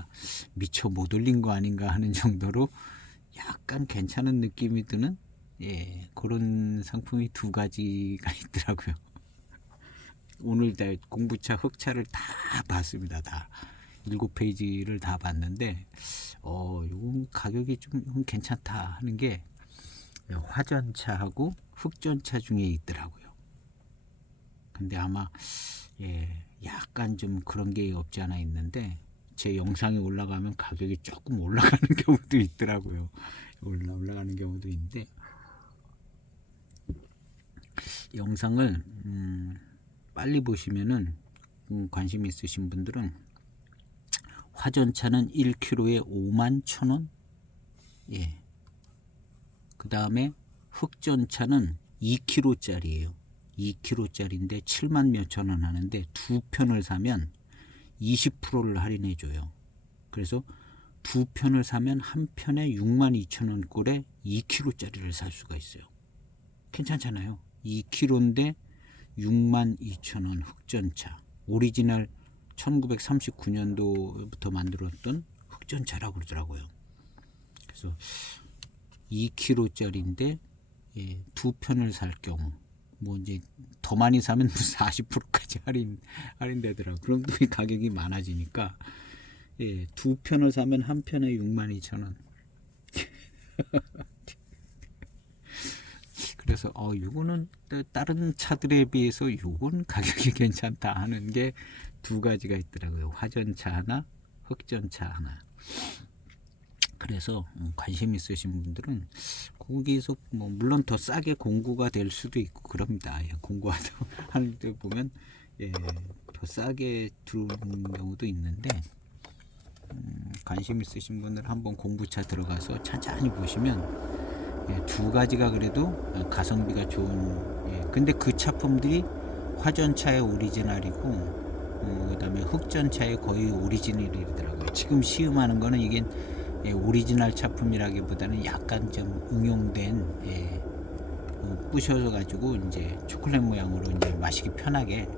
미처 못 올린 거 아닌가 하는 정도로 약간 괜찮은 느낌이 드는 그런 상품이 두 가지가 있더라고요. 오늘 다 공부차 흑차를 다 봤습니다. 다 7페이지를 다 봤는데 이건 가격이 좀 괜찮다 하는 게 화전차하고 흑전차 중에 있더라고요. 근데 아마 약간 좀 그런 게 없지 않아 있는데 제 영상이 올라가면 가격이 조금 올라가는 경우도 있더라고요. 올라가는 경우도 있는데 영상을 빨리 보시면은 관심 있으신 분들은 화전차는 1kg에 51,000원. 그 다음에 흑전차는 2kg짜리예요. 2kg짜리인데 7만 몇천 원 하는데 두 편을 사면 20%를 할인해 줘요. 그래서 두 편을 사면 한 편에 62,000원 꼴에 2kg짜리를 살 수가 있어요. 괜찮잖아요. 2kg인데 62,000원 흑전차. 오리지널 1939년도부터 만들었던 흑전차라고 그러더라고요. 그래서 2kg짜리인데 두 편을 살 경우 뭐 이제 더 많이 사면 40%까지 할인되더라고요. 그럼 또 가격이 많아지니까 두 편을 사면 한 편에 62,000원. 그래서 이거는 다른 차들에 비해서 이건 가격이 괜찮다 하는 게 두 가지가 있더라고요. 화전차 하나, 흑전차 하나. 그래서 관심 있으신 분들은 거기서 뭐 물론 더 싸게 공구가 될 수도 있고 그럽니다. 공구하다 하는 데 보면 더 싸게 들어오는 경우도 있는데 관심 있으신 분들 한번 공부차 들어가서 천천히 보시면 두 가지가 그래도 가성비가 좋은 근데 그 차품들이 화전차의 오리지널이고 그다음에 흑전차의 거의 오리지널이더라고요. 지금 시음하는 거는 이게 오리지널 차품이라기보다는 약간 좀 응용된 부셔서 가지고 이제 초콜릿 모양으로 이제 마시기 편하게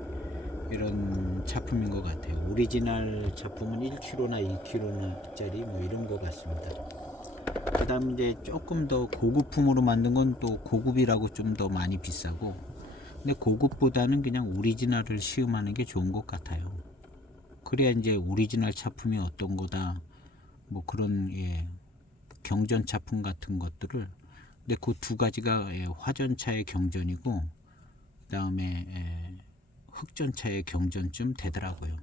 이런 차품인 것 같아요. 오리지널 차품은 1kg나 2kg짜리 뭐 이런 것 같습니다. 그 다음 이제 조금 더 고급품으로 만든 건 또 고급이라고 좀 더 많이 비싸고, 근데 고급보다는 그냥 오리지널을 시음하는 게 좋은 것 같아요. 그래야 이제 오리지널 차품이 어떤 거다 뭐 그런 경전 차품 같은 것들을, 근데 그 두 가지가 화전차의 경전이고 그 다음에 흑전차의 경전쯤 되더라고요.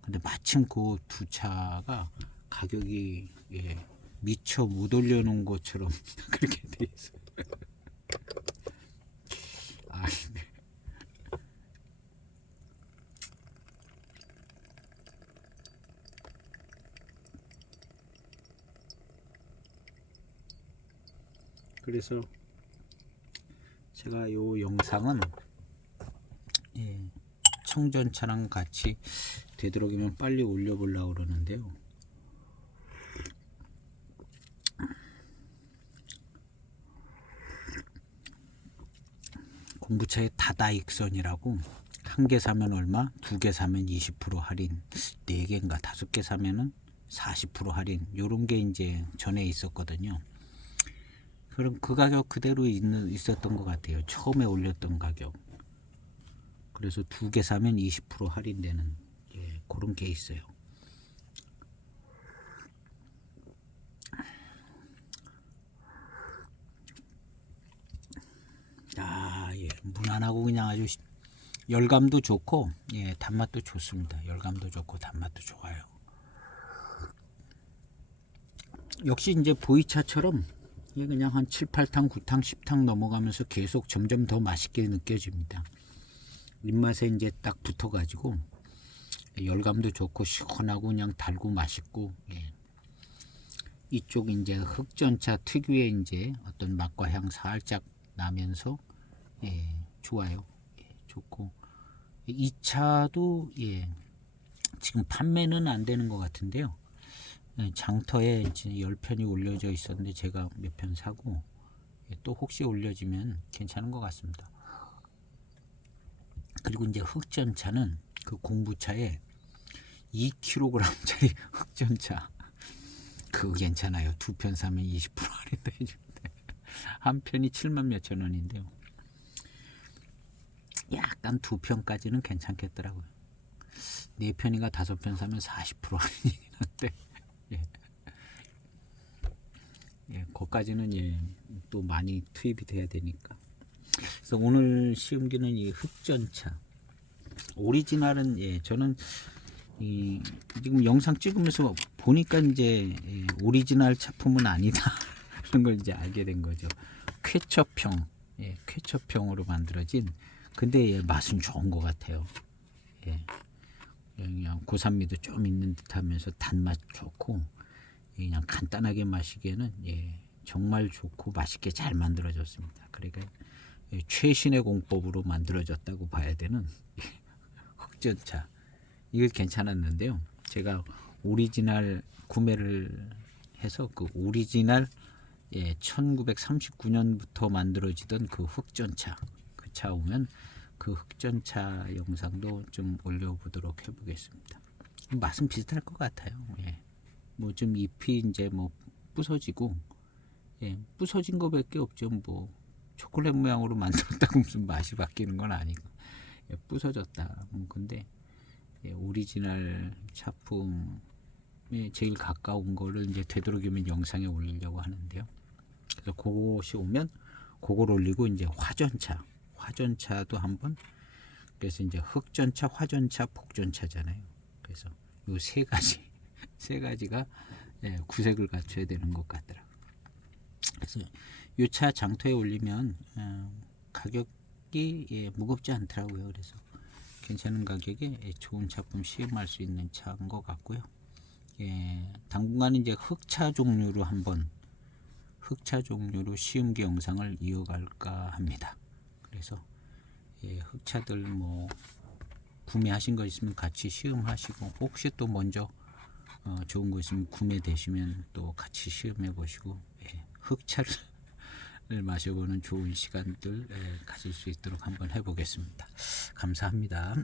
근데 마침 그 두 차가 가격이 미처 못 올려놓은 것처럼 그렇게 돼 있어요. 아, 네. 그래서 제가 요 영상은 청전차랑 같이 되도록이면 빨리 올려보려고 그러는데요. 공부차의 다다익선이라고, 한 개 사면 얼마, 두 개 사면 20% 할인, 네 개인가 다섯 개 사면은 40% 할인, 요런 게 이제 전에 있었거든요. 그럼 그 가격 그대로 있었던 것 같아요. 처음에 올렸던 가격. 그래서 두 개 사면 20% 할인되는 그런 게 있어요. 무난하고 그냥 아주 열감도 좋고 단맛도 좋습니다. 열감도 좋고 단맛도 좋아요. 역시 이제 보이차처럼 그냥 한 7, 8탕, 9탕, 10탕 넘어가면서 계속 점점 더 맛있게 느껴집니다. 입맛에 이제 딱 붙어가지고 열감도 좋고 시원하고 그냥 달고 맛있고, 이쪽 이제 흑전차 특유의 이제 어떤 맛과 향 살짝 나면서 좋아요. 좋고 이 차도 지금 판매는 안 되는 것 같은데요. 장터에 이제 10편이 올려져 있었는데 제가 몇 편 사고 또 혹시 올려지면 괜찮은 것 같습니다. 그리고 이제 흑전차는 그 공부차에 2kg짜리 흑전차 그거 괜찮아요. 두 편 사면 20% 할인도 해줍니다. 한 편이 7만 몇천 원인데요. 약간 두 편까지는 괜찮겠더라고요. 네 편인가 다섯 편 사면 40% 할인이긴 한데 거기까지는 또 많이 투입이 돼야 되니까. 그래서 오늘 시음기는 이 흑전차 오리지널은 저는 지금 영상 찍으면서 보니까 이제 오리지널 차품은 아니다 그런 걸 이제 알게 된 거죠. 쾌첩형, 쾌첩형으로 만들어진, 근데 맛은 좋은 것 같아요. 그냥 고산미도 좀 있는 듯하면서 단맛 좋고 그냥 간단하게 마시기에는 정말 좋고 맛있게 잘 만들어졌습니다. 그러니까 최신의 공법으로 만들어졌다고 봐야 되는 흑전차 이거 괜찮았는데요. 제가 오리지널 구매를 해서 그 오리지널 1939년부터 만들어지던 그 흑전차 그 차 오면 그 흑전차 영상도 좀 올려보도록 해보겠습니다. 맛은 비슷할 것 같아요. 뭐 좀 잎이 이제 뭐 부서지고 부서진 거밖에 없죠. 뭐 초콜릿 모양으로 만들었다고 무슨 맛이 바뀌는 건 아니고 부서졌다. 근데 오리지널 차품에 제일 가까운 거를 이제 되도록이면 영상에 올리려고 하는데요. 그래서 그것이 오면 그걸 올리고 이제 화전차도 한번, 그래서 이제 흑전차, 화전차, 복전차잖아요. 그래서 요 세 가지가 구색을 갖춰야 되는 것 같더라고요. 그래서 요 차 장터에 올리면 가격이 무겁지 않더라고요. 그래서 괜찮은 가격에 좋은 차품 시음할 수 있는 차인 것 같고요. 당분간 이제 흑차 종류로 시음기 영상을 이어갈까 합니다. 그래서 흑차들 뭐 구매하신 거 있으면 같이 시음하시고, 혹시 또 먼저 좋은 거 있으면 구매되시면 또 같이 시음해 보시고, 예, 흑차를 마셔보는 좋은 시간들 가질 수 있도록 한번 해보겠습니다. 감사합니다.